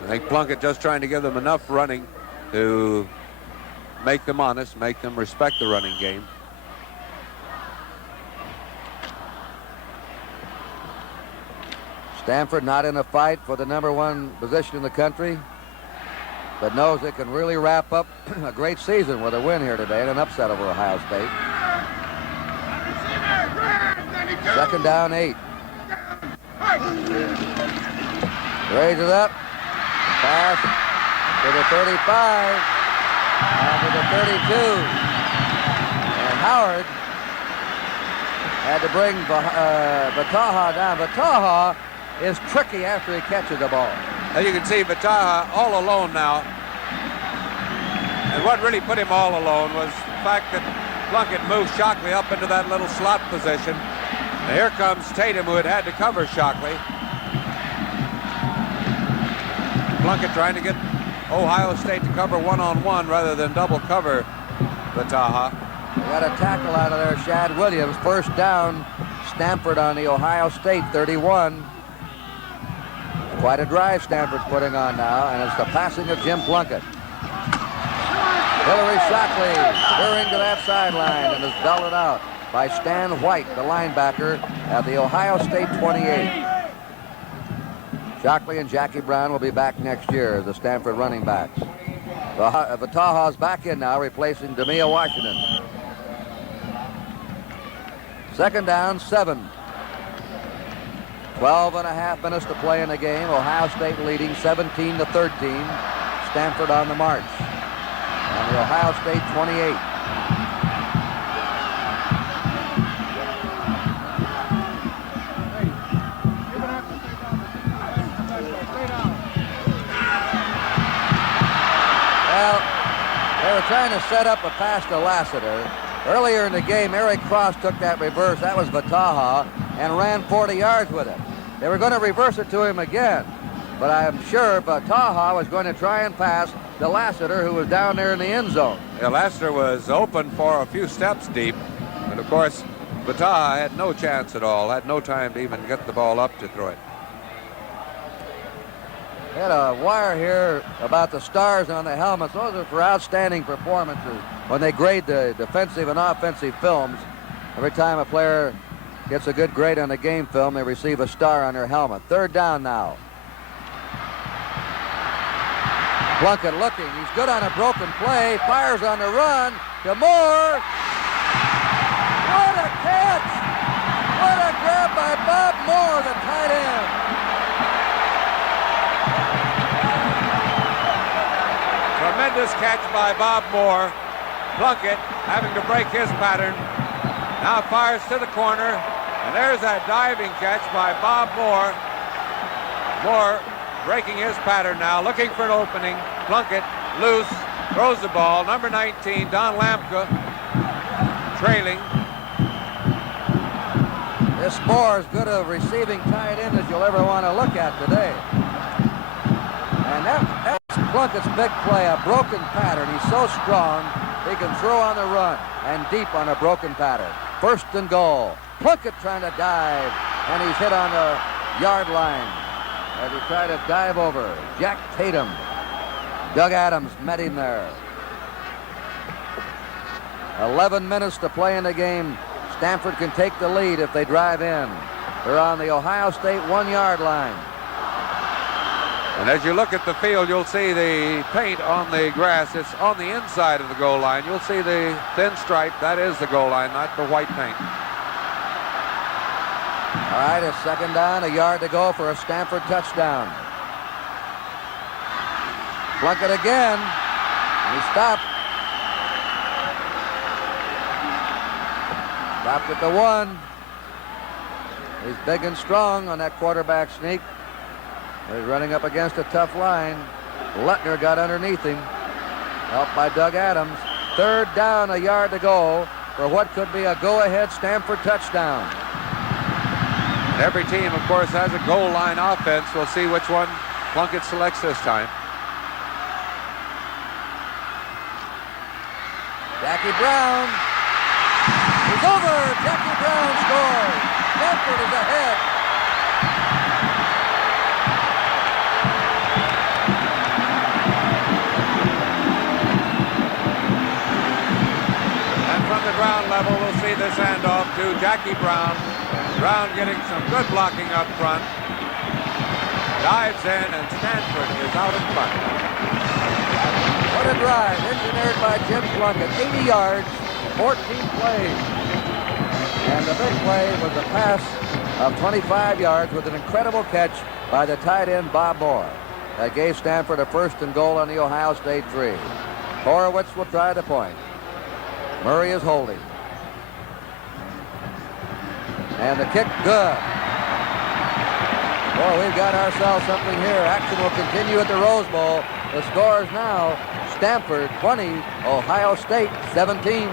I think Plunkett just trying to give them enough running to make them honest, make them respect the running game. Stanford not in a fight for the #1 position in the country, but knows it can really wrap up a great season with a win here today and an upset over Ohio State. Second down, 8. Raises up. Pass to the 35. And to the 32. And Howard had to bring Vataha down. Vataha is tricky after he catches the ball. As you can see, Vataha all alone now. And what really put him all alone was the fact that Plunkett moved Shockley up into that little slot position. And here comes Tatum, who had to cover Shockley. Plunkett trying to get Ohio State to cover one-on-one rather than double cover Vataha. They got a tackle out of there, Shad Williams. First down, Stanford on the Ohio State 31. Quite a drive Stanford's putting on now, and it's the passing of Jim Plunkett. Hillary Shockley veering to that sideline and is belted out by Stan White, the linebacker at the Ohio State 28. Shockley and Jackie Brown will be back next year as the Stanford running backs. Vataha's back in now, replacing Demia Washington. Second down, 7. 12.5 minutes to play in the game. Ohio State leading 17-13. Stanford on the march. On the Ohio State 28. Well, they were trying to set up a pass to Lassiter. Earlier in the game, Eric Cross took that reverse. That was Vataha, and ran 40 yards with it. They were going to reverse it to him again, but I'm sure Vataha was going to try and pass to Lassiter, who was down there in the end zone. Yeah, Lassiter was open for a few steps deep, and of course, Vataha had no chance at all, had no time to even get the ball up to throw it. They had a wire here about the stars on the helmets. Those are for outstanding performances when they grade the defensive and offensive films. Every time a player gets a good grade on the game film, they receive a star on their helmet. Third down now. Plunkett looking. He's good on a broken play. Fires on the run to Moore. What a catch! What a grab by Bob Moore, the tight end. Tremendous catch by Bob Moore. Plunkett having to break his pattern. Now fires to the corner. And there's that diving catch by Bob Moore. Moore breaking his pattern now, looking for an opening. Plunkett loose, throws the ball. Number 19, Don Lampka, trailing. This Moore is good a receiving tight end as you'll ever want to look at today. And that's Plunkett's big play, a broken pattern. He's so strong, he can throw on the run and deep on a broken pattern. First and goal. Plunkett trying to dive, and he's hit on the yard line as he tried to dive over. Jack Tatum. Doug Adams met him there. 11 minutes to play in the game. Stanford can take the lead if they drive in. They're on the Ohio State 1-yard line. And as you look at the field, you'll see the paint on the grass. It's on the inside of the goal line. You'll see the thin stripe. That is the goal line, not the white paint. All right, a second down, a yard to go for a Stanford touchdown. Plunkett again. He stopped. Stopped at the 1. He's big and strong on that quarterback sneak. He's running up against a tough line. Lutner got underneath him. Helped by Doug Adams. Third down, a yard to go for what could be a go-ahead Stanford touchdown. Every team, of course, has a goal line offense. We'll see which one Plunkett selects this time. Jackie Brown. He's over. Jackie Brown scores. Stanford is ahead. And from the ground level, we'll see this handoff to Jackie Brown. Brown getting some good blocking up front. Dives in, and Stanford is out in front. What a drive, engineered by Jim Plunkett. 80 yards, 14 plays. And the big play was a pass of 25 yards with an incredible catch by the tight end Bob Moore. That gave Stanford a first and goal on the Ohio State 3. Horowitz will try the point. Murray is holding. And the kick, good. Boy, we've got ourselves something here. Action will continue at the Rose Bowl. The score is now Stanford 20, Ohio State 17.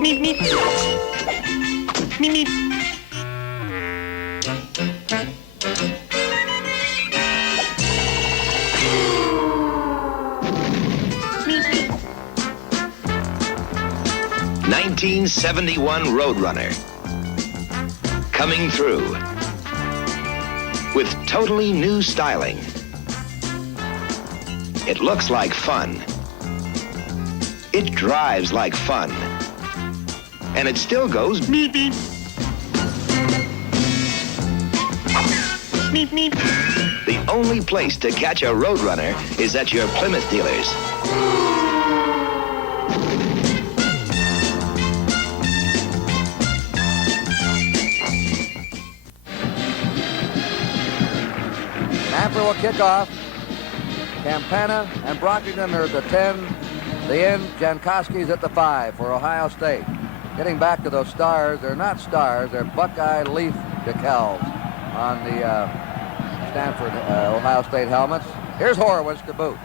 Meep, meep. Meep, meep. 1971 Roadrunner. Coming through with totally new styling. It looks like fun. It drives like fun. And it still goes beep, beep. Beep, beep. The only place to catch a Roadrunner is at your Plymouth dealers. Stanford will kick off. Campana and Brockington are at the 10. The end, Jankowski's at the 5 for Ohio State. Getting back to those stars, they're not stars, they're Buckeye leaf decals on the Stanford Ohio State helmets. Here's Horowitz to boot.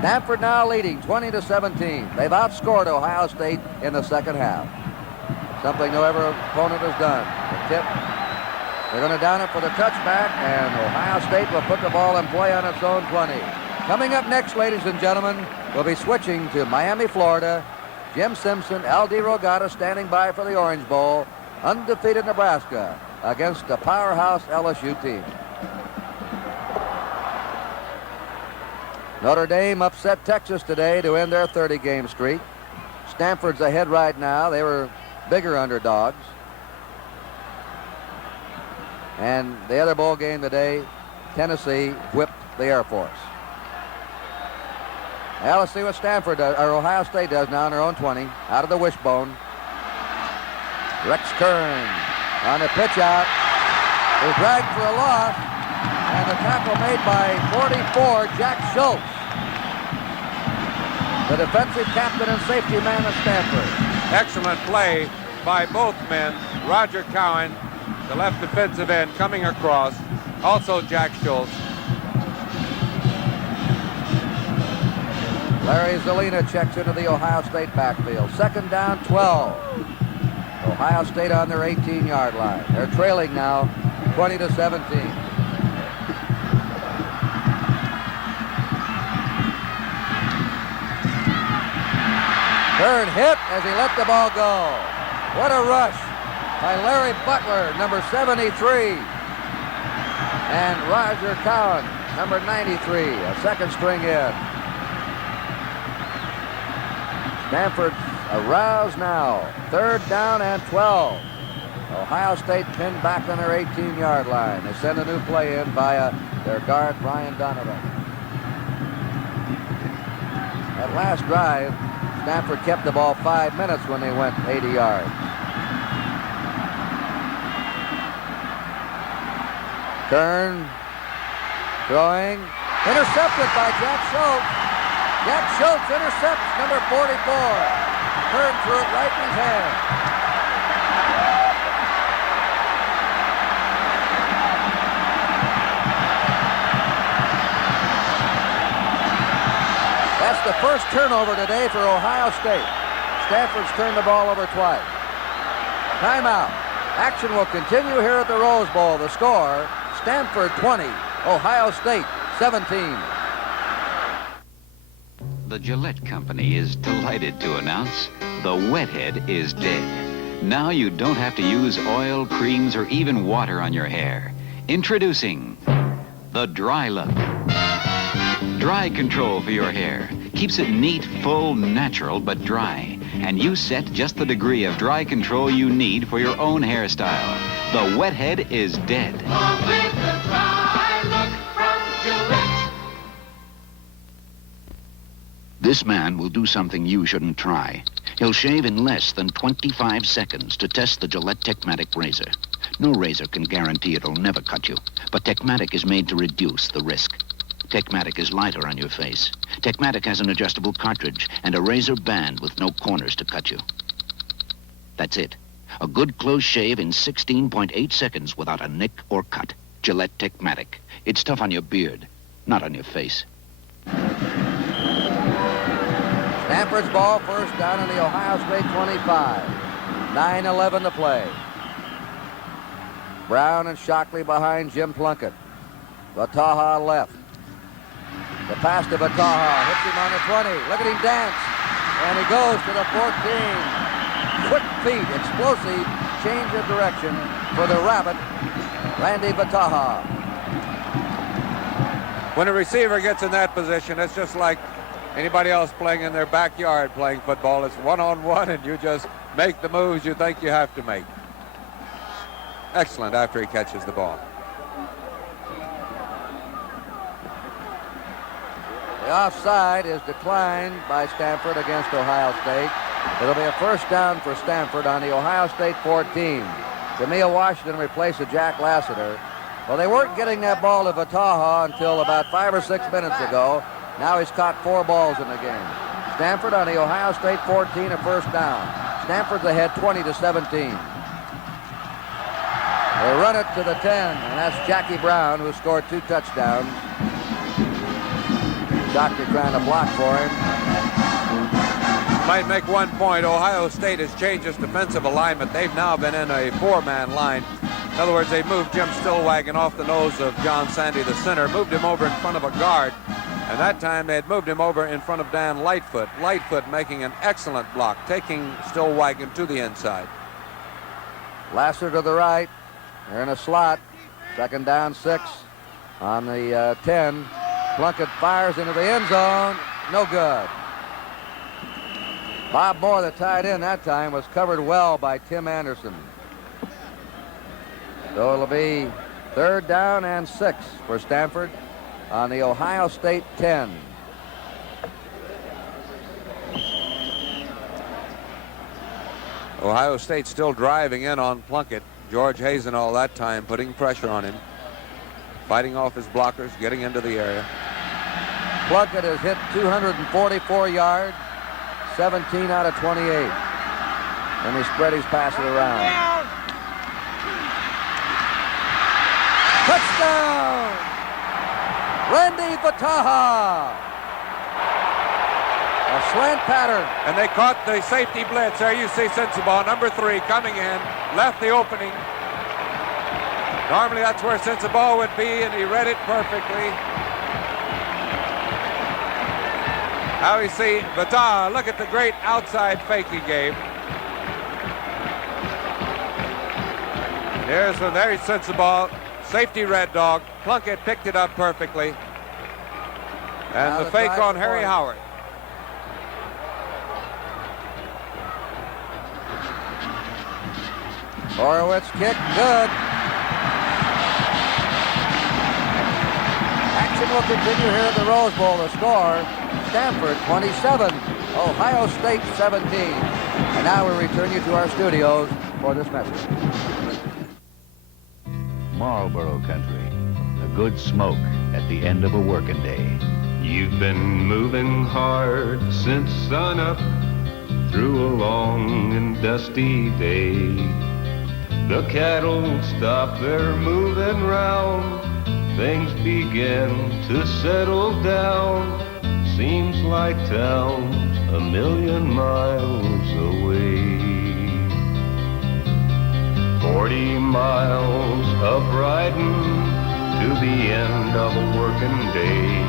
Stanford now leading 20-17. They've outscored Ohio State in the second half. Something no other opponent has done. The tip. They're going to down it for the touchback, and Ohio State will put the ball in play on its own 20. Coming up next, ladies and gentlemen, we'll be switching to Miami, Florida. Jim Simpson, L.D. Rogata standing by for the Orange Bowl. Undefeated Nebraska against the powerhouse LSU team. Notre Dame upset Texas today to end their 30-game streak. Stanford's ahead right now. They were bigger underdogs. And the other bowl game today, Tennessee whipped the Air Force. Well, let's see what Stanford does, or Ohio State does now on their own 20. Out of the wishbone. Rex Kern on the pitch out. He's dragged for a loss. And the tackle made by 44, Jack Schultz, the defensive captain and safety man of Stanford. Excellent play by both men. Roger Cowan, the left defensive end, coming across. Also Jack Schultz. Larry Zelina checks into the Ohio State backfield. 2nd down, 12. Ohio State on their 18-yard line. They're trailing now 20-17. Kern hit as he let the ball go. What a rush by Larry Butler, number 73. And Roger Cowan, number 93, a second string in. Stanford aroused now. 3rd down and 12. Ohio State pinned back on their 18-yard line. They send a new play in via their guard, Brian Donovan. That last drive, Stanford kept the ball 5 minutes when they went 80 yards. Kern throwing, intercepted by Jack Schultz. Jack Schultz intercepts number 44. Kern threw it right in his hand. That's the first turnover today for Ohio State. Stanford's turned the ball over twice. Timeout. Action will continue here at the Rose Bowl. The score, Stanford 20, Ohio State 17. The Gillette Company is delighted to announce the wet-head is dead. Now you don't have to use oil, creams, or even water on your hair. Introducing the Dry Look. Dry control for your hair. Keeps it neat, full, natural, but dry. And you set just the degree of dry control you need for your own hairstyle. The wet head is dead. The Dry Look from Gillette. This man will do something you shouldn't try. He'll shave in less than 25 seconds to test the Gillette Techmatic razor. No razor can guarantee it'll never cut you, but Techmatic is made to reduce the risk. Techmatic is lighter on your face. Techmatic has an adjustable cartridge and a razor band with no corners to cut you. That's it. A good close shave in 16.8 seconds without a nick or cut. Gillette Techmatic. It's tough on your beard, not on your face. Stanford's ball, first down on the Ohio State 25. 9:11 to play. Brown and Shockley behind Jim Plunkett. Vataha left. The pass to Vataha. Hits him on the 20. Look at him dance. And he goes to the 14. Quick feet, explosive change of direction for the Rabbit, Randy Vataha. When a receiver gets in that position, it's just like anybody else playing in their backyard playing football. It's one-on-one, and you just make the moves you think you have to make. Excellent after he catches the ball. The offside is declined by Stanford against Ohio State. It'll be a first down for Stanford on the Ohio State 14. Jameel Washington replaced Jack Lassiter. Well, they weren't getting that ball to Vataha until about 5 or 6 minutes ago. Now he's caught 4 balls in the game. Stanford on the Ohio State 14, a first down. Stanford's ahead 20-17. They run it to the 10, and that's Jackie Brown, who scored 2 touchdowns. Doctor trying to block for him. Might make one point. Ohio State has changed its defensive alignment. They've now been in a 4-man line. In other words, they moved Jim Stillwagon off the nose of John Sandy, the center, moved him over in front of a guard. And that time they had moved him over in front of Dan Lightfoot. Lightfoot making an excellent block, taking Stillwagon to the inside. Lasser to the right. They're in a slot. 2nd down, 6 on the 10. Plunkett fires into the end zone. No good. Bob Moore, the tight end that time, was covered well by Tim Anderson. So it'll be 3rd down and 6 for Stanford on the Ohio State 10. Ohio State still driving in on Plunkett. George Hazen all that time putting pressure on him. fighting off his blockers, getting into the area. Plunkett has hit 244 yards, 17 out of 28. And he spread his passes around. Touchdown! Randy Vataha! A slant pattern. And they caught the safety blitz. There you see Sensabaugh, number 3, coming in, left the opening. Normally that's where Sensabaugh would be, and he read it perfectly. Now we see Vataha. Look at the great outside fake he gave. There's Sensabaugh. Safety red dog. Plunkett picked it up perfectly. And the fake on Harry Howard. Horowitz kick, good. Action will continue here at the Rose Bowl. The score, Stanford 27, Ohio State 17. And now we return you to our studios for this message. Marlboro Country, a good smoke at the end of a working day. You've been moving hard since sunup through a long and dusty day. The cattle stop their moving round, things begin to settle down. Seems like town a million miles away. 40 miles of riding to the end of a working day.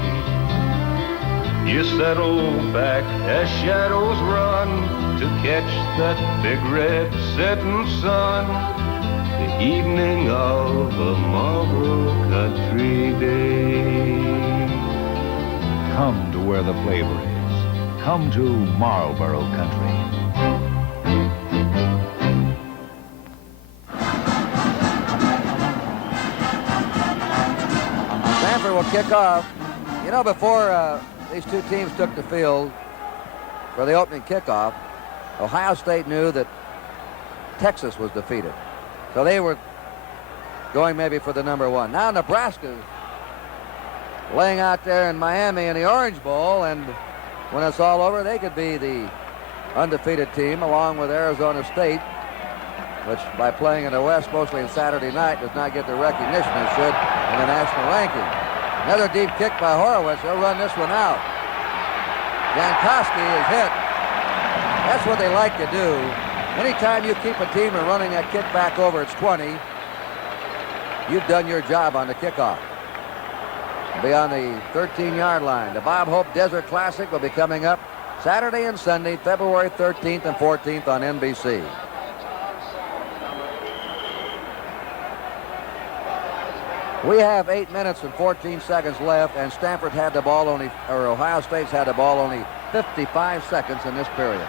You settle back as shadows run to catch that big red setting sun. The evening of a Marlboro Country day. Come to where the flavor is. Come to Marlboro Country. Stanford will kick off. You know, before these two teams took the field for the opening kickoff, Ohio State knew that Texas was defeated. So they were going maybe for the number 1. Now Nebraska's laying out there in Miami in the Orange Bowl, and when it's all over, they could be the undefeated team along with Arizona State, which by playing in the West mostly on Saturday night does not get the recognition it should in the national ranking. Another deep kick by Horowitz. He'll run this one out. Jankowski is hit. That's what they like to do. Anytime you keep a team from running that kick back over its 20, you've done your job on the kickoff. It'll be on the 13-yard line. The Bob Hope Desert Classic will be coming up Saturday and Sunday, February 13th and 14th on NBC. We have 8 minutes and 14 seconds left, and Stanford had the ball only, or Ohio State's had the ball only 55 seconds in this period.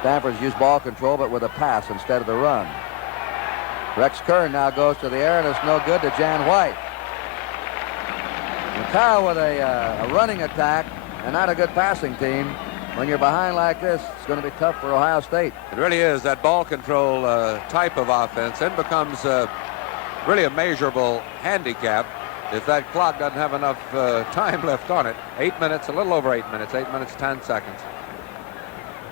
Stanford's used ball control, but with a pass instead of the run. Rex Kern now goes to the air, and it's no good to Jan White. Kyle with a running attack and not a good passing team. When you're behind like this, it's going to be tough for Ohio State. It really is. That ball control type of offense then becomes really a measurable handicap if that clock doesn't have enough time left on it. 8 minutes, a little over 8 minutes, 8 minutes, 10 seconds.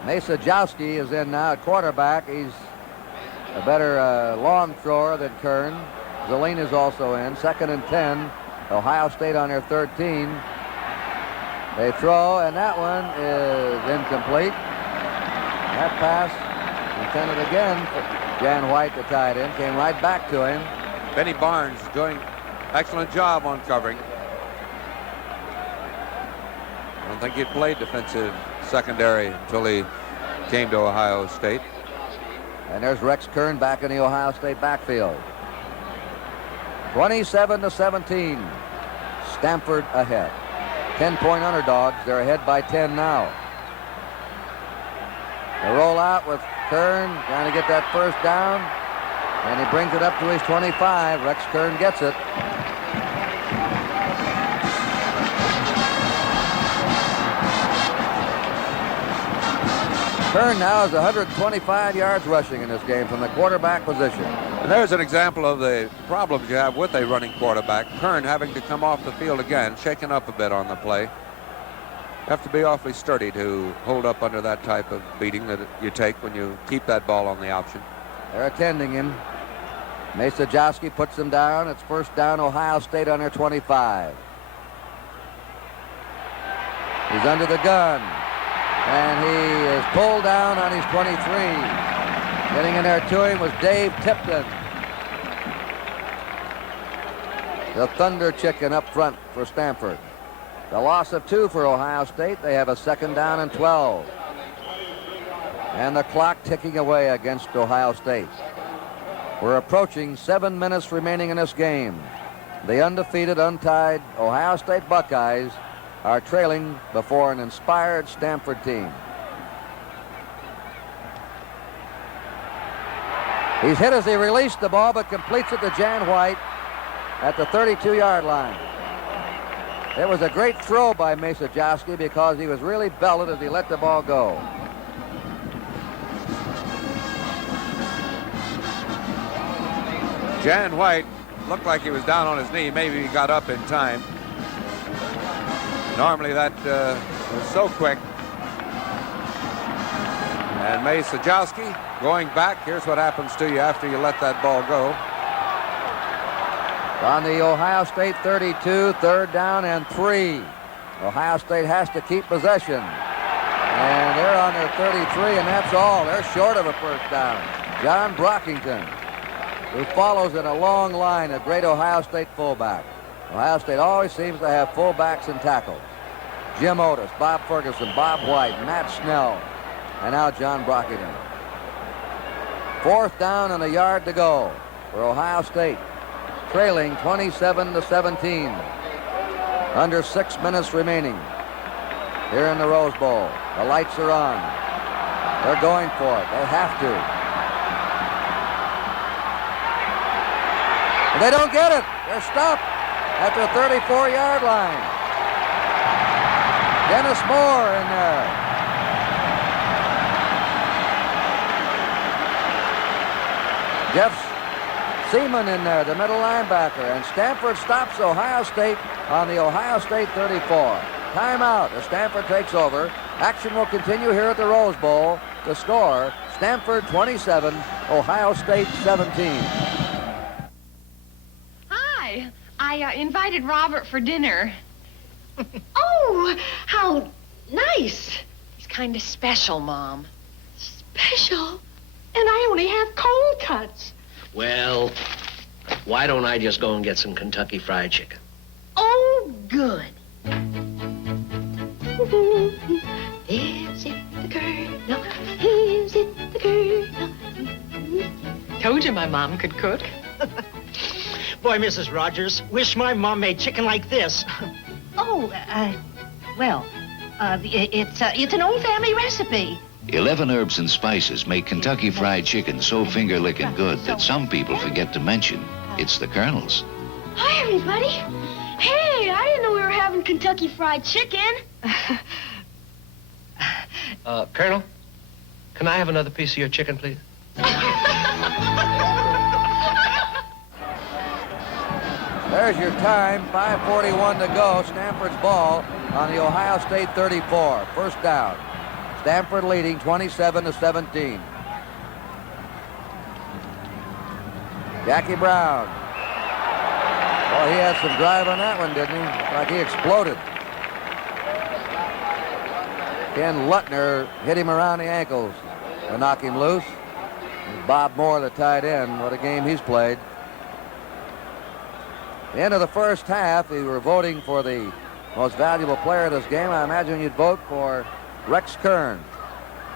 Mesa Jowski is in now at quarterback. He's a better long thrower than Kern. Zolene is also in. 2nd and 10. Ohio State on their 13. They throw, and that one is incomplete. That pass intended again for Jan White, the tight end, came right back to him. Benny Barnes doing excellent job on covering. I don't think he'd played defensive secondary until he came to Ohio State. And there's Rex Kern back in the Ohio State backfield. 27-17. Stanford ahead. 10-point underdogs. They're ahead by 10 now. They roll out with Kern trying to get that first down. And he brings it up to his 25. Rex Kern gets it. Kern now has 125 yards rushing in this game from the quarterback position. And there's an example of the problems you have with a running quarterback. Kern having to come off the field again, shaken up a bit on the play. You have to be awfully sturdy to hold up under that type of beating that you take when you keep that ball on the option. They're attending him. Masajowski puts him down. It's first down, Ohio State on their 25. He's under the gun. And he is pulled down on his 23. Getting in there to him was Dave Tipton. The Thunder Chicken up front for Stanford. The loss of 2 for Ohio State. They have a second down and 12. And the clock ticking away against Ohio State. We're approaching 7 minutes remaining in this game. The undefeated, untied Ohio State Buckeyes are trailing before an inspired Stanford team. He's hit as he released the ball, but completes it to Jan White at the 32-yard line. It was a great throw by Masajowski because he was really belted as he let the ball go. Jan White looked like he was down on his knee. Maybe he got up in time. Normally that was so quick. And Masajowski going back. Here's what happens to you after you let that ball go. On the Ohio State 32, third down and 3. Ohio State has to keep possession. And they're on their 33, and that's all. They're short of a first down. John Brockington, who follows in a long line of great Ohio State fullback. Ohio State always seems to have fullbacks and tackles. Jim Otis, Bob Ferguson, Bob White, Matt Snell, and now John Brockington. Fourth down and a yard to go for Ohio State, trailing 27-17. Under 6 minutes remaining here in the Rose Bowl. The lights are on. They're going for it. They have to. And they don't get it. They're stopped at the 34-yard line. Dennis Moore in there. Jeff Seaman in there, the middle linebacker. And Stanford stops Ohio State on the Ohio State 34. Timeout as Stanford takes over. Action will continue here at the Rose Bowl. The score, Stanford 27, Ohio State 17. Hi. I invited Robert for dinner. Oh, how nice. He's kind of special, Mom. Special? And I only have cold cuts. Well, why don't I just go and get some Kentucky Fried Chicken? Oh, good. Is it the Colonel? Is it the Colonel? Told you my mom could cook. Boy, Mrs. Rogers, wish my mom made chicken like this. It's an old family recipe. 11 herbs and spices make Kentucky Fried Chicken so finger-licking good that some people forget to mention it's the Colonel's. Hi, everybody. Hey, I didn't know we were having Kentucky Fried Chicken. Colonel, can I have another piece of your chicken, please? There's your time, 5:41 to go. Stanford's ball on the Ohio State 34. First down. Stanford leading 27-17. Jackie Brown. Well, he had some drive on that one, didn't he? Like he exploded. Ken Lutner hit him around the ankles to knock him loose. And Bob Moore, the tight end, what a game he's played. The end of the first half, we were voting for the most valuable player of this game. I imagine you'd vote for Rex Kern.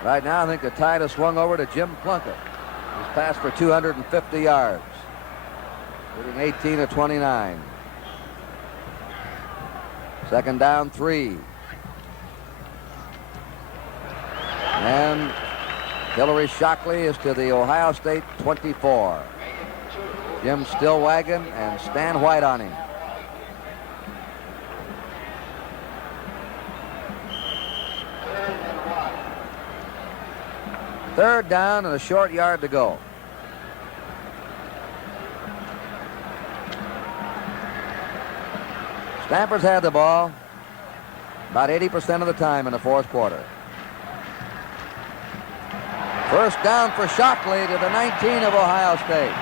Right now, I think the tide has swung over to Jim Plunkett. He's passed for 250 yards, hitting 18 of 29. Second down, 3. And Hillary Shockley is to the Ohio State 24. Jim Stillwagon and Stan White on him. Third down and a short yard to go. Stanford's had the ball about 80% of the time in the fourth quarter. First down for Shockley to the 19 of Ohio State.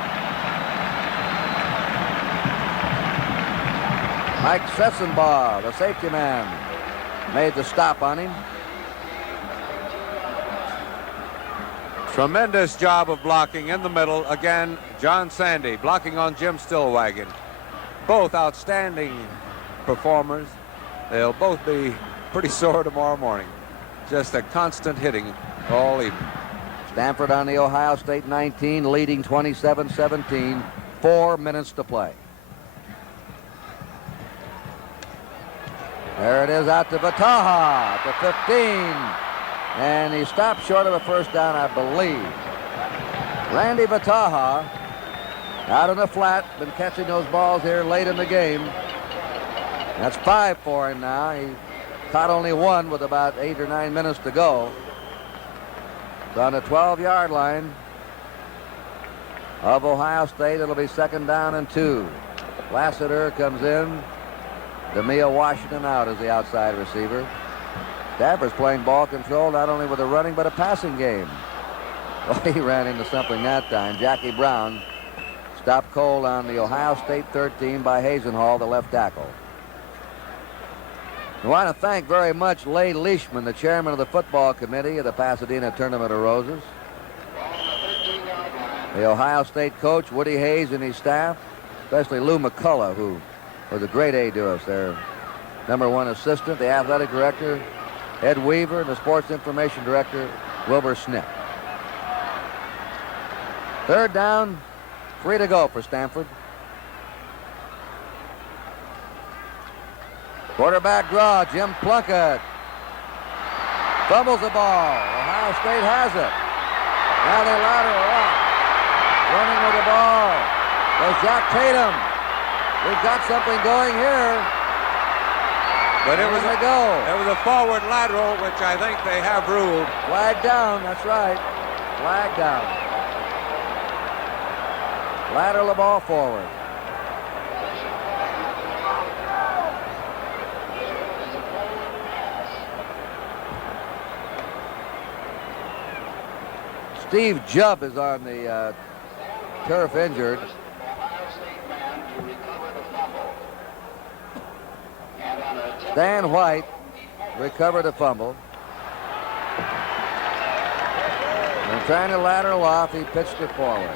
Mike Sessenbaugh, the safety man, made the stop on him. Tremendous job of blocking in the middle. Again, John Sandy blocking on Jim Stillwagon. Both outstanding performers. They'll both be pretty sore tomorrow morning. Just a constant hitting all evening. Stanford on the Ohio State 19, leading 27-17, 4 minutes to play. There it is out to Vataha, to 15. And he stopped short of a first down, I believe. Randy Vataha, out in the flat, been catching those balls here late in the game. That's 5 for him now. He caught only 1 with about 8 or 9 minutes to go. It's on the 12-yard line of Ohio State. It'll be 2nd down and 2. Lassiter comes in. DeMille Washington out as the outside receiver. Stanford's playing ball control not only with a running but a passing game. Well, he ran into something that time. Jackie Brown stopped cold on the Ohio State 13 by Hazenhall, the left tackle. I want to thank very much Leigh Leishman, the chairman of the football committee of the Pasadena Tournament of Roses. The Ohio State coach, Woody Hayes, and his staff, especially Lou McCullough, who was a great aide to us, their #1 assistant, the athletic director, Ed Weaver, and the sports information director, Wilbur Snip. 3rd down, 3 to go for Stanford. Quarterback draw, Jim Plunkett fumbles the ball. Ohio State has it. Now they lateral off. Running with the ball. There's Jack Tatum. We've got something going here. But it was a forward lateral, which I think they have ruled. Flag down, that's right. Flag down. Lateral the ball forward. Steve Jubb is on the turf injured. Dan White recovered a fumble. And trying to lateral off, he pitched it forward.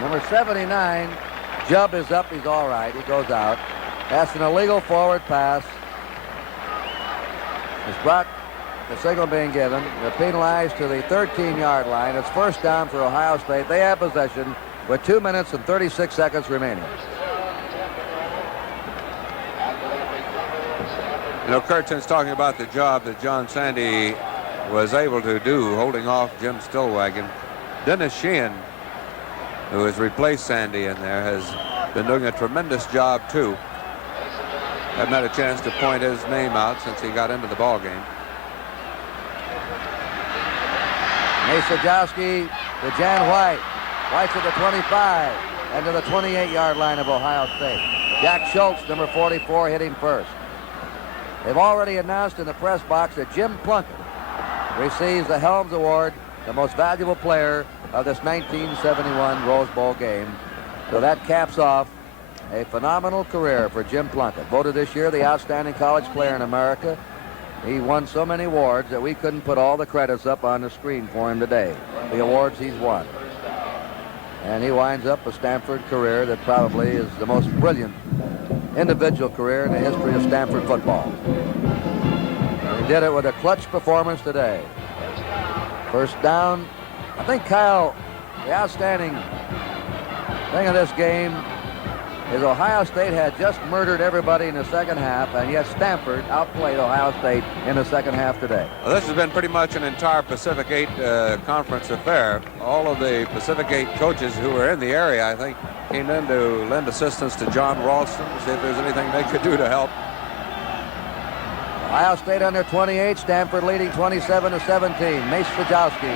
Number 79, Jubb is up. He's all right. He goes out. That's an illegal forward pass. It's brought, the signal being given. They're penalized to the 13-yard line. It's 1st down for Ohio State. They have possession with 2 minutes and 36 seconds remaining. You know, Curtin's talking about the job that John Sandy was able to do holding off Jim Stillwagon. Dennis Sheehan, who has replaced Sandy in there, has been doing a tremendous job too. Haven't had a chance to point his name out since he got into the ball game. Masajowski to Jan White. White's at the 25 and to the 28-yard line of Ohio State. Jack Schultz, number 44, hit him first. They've already announced in the press box that Jim Plunkett receives the Helms Award, the most valuable player of this 1971 Rose Bowl game. So that caps off a phenomenal career for Jim Plunkett. Voted this year the outstanding college player in America. He won so many awards that we couldn't put all the credits up on the screen for him today, the awards he's won. And he winds up a Stanford career that probably is the most brilliant individual career in the history of Stanford football. He did it with a clutch performance today. 1st down. I think, Kyle, the outstanding thing of this game is Ohio State had just murdered everybody in the second half, and yet Stanford outplayed Ohio State in the second half today. Well, this has been pretty much an entire Pacific 8 conference affair. All of the Pacific 8 coaches who were in the area, I think, came in to lend assistance to John Ralston, see if there's anything they could do to help. Ohio State under 28, Stanford leading 27-17. Mace Sajowski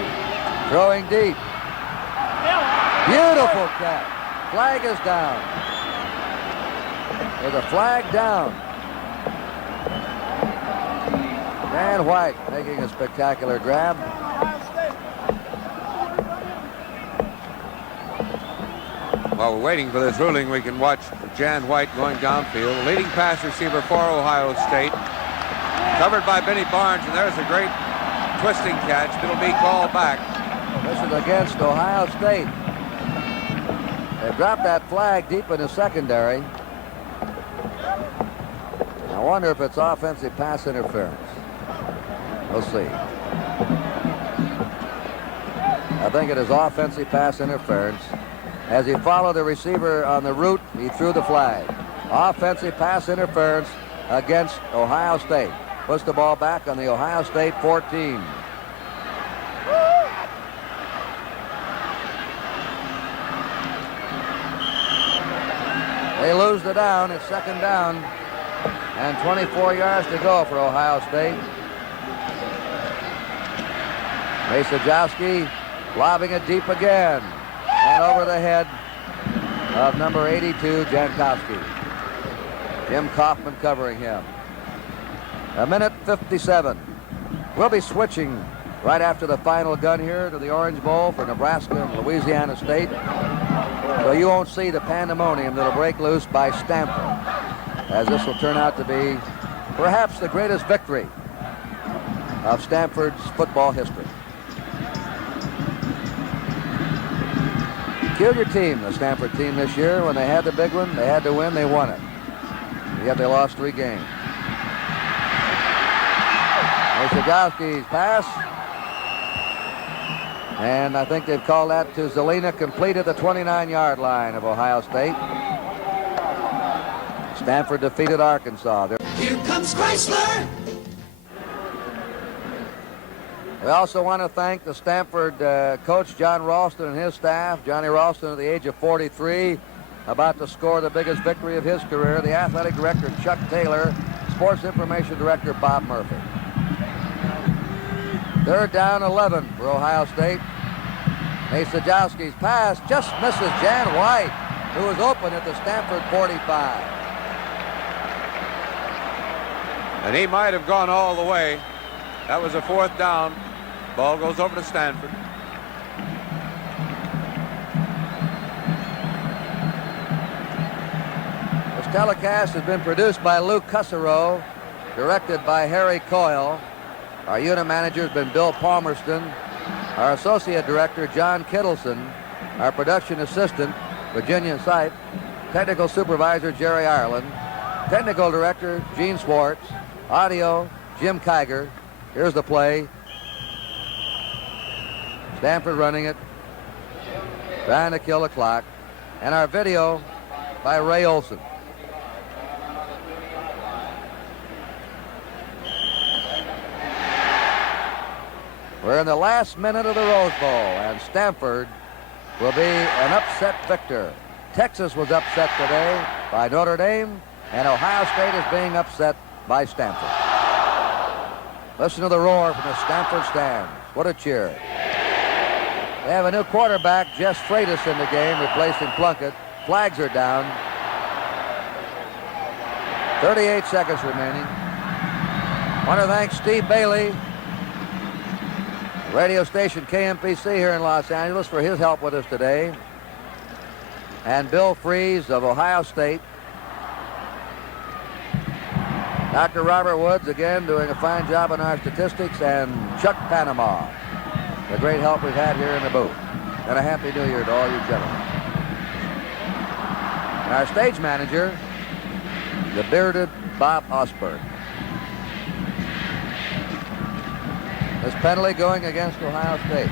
throwing deep. Beautiful catch. Flag is down. There's a flag down. Dan White making a spectacular grab. While we're waiting for this ruling, we can watch Jan White going downfield. Leading pass receiver for Ohio State. Covered by Benny Barnes, and there's a great twisting catch. It'll be called back. This is against Ohio State. They dropped that flag deep in the secondary. I wonder if it's offensive pass interference. We'll see. I think it is offensive pass interference. As he followed the receiver on the route, he threw the flag. Offensive pass interference against Ohio State. Puts the ball back on the Ohio State 14. They lose the down. It's second down. And 24 yards to go for Ohio State. Sajowski lobbing it deep again. And over the head of number 82, Jankowski. Jim Kaufman covering him. 1:57. We'll be switching right after the final gun here to the Orange Bowl for Nebraska and Louisiana State. So you won't see the pandemonium that'll break loose by Stanford, as this will turn out to be perhaps the greatest victory of Stanford's football history. Peculiar team, the Stanford team this year. When they had the big one, they had to win, they won it. Yet they lost 3 games. Sajowski's pass. And I think they've called that to Zelina, complete at the 29-yard line of Ohio State. Stanford defeated Arkansas. Here comes Chrysler. We also want to thank the Stanford coach, John Ralston, and his staff. Johnny Ralston, at the age of 43, about to score the biggest victory of his career. The athletic director, Chuck Taylor. Sports information director, Bob Murphy. Third down, 11 for Ohio State. Sajowski's pass just misses Jan White, who was open at the Stanford 45. And he might have gone all the way. That was a 4th down. Ball goes over to Stanford. This telecast has been produced by Lou Cusserow, directed by Harry Coyle. Our unit manager has been Bill Palmerston. Our associate director, John Kittleson. Our production assistant, Virginia Sipe. Technical supervisor, Jerry Ireland. Technical director, Gene Swartz. Audio, Jim Kiger. Here's the play. Stanford running it. Trying to kill the clock. And our video by Ray Olson. We're in the last minute of the Rose Bowl, and Stanford will be an upset victor. Texas was upset today by Notre Dame, and Ohio State is being upset by Stanford. Listen to the roar from the Stanford stands. What a cheer. They have a new quarterback, Jess Freitas, in the game, replacing Plunkett. Flags are down. 38 seconds remaining. I want to thank Steve Bailey, radio station KMPC here in Los Angeles, for his help with us today. And Bill Freeze of Ohio State. Dr. Robert Woods, again, doing a fine job on our statistics. And Chuck Panama, the great help we've had here in the booth. And a Happy New Year to all you gentlemen. And our stage manager, the bearded Bob Osberg. This penalty going against Ohio State.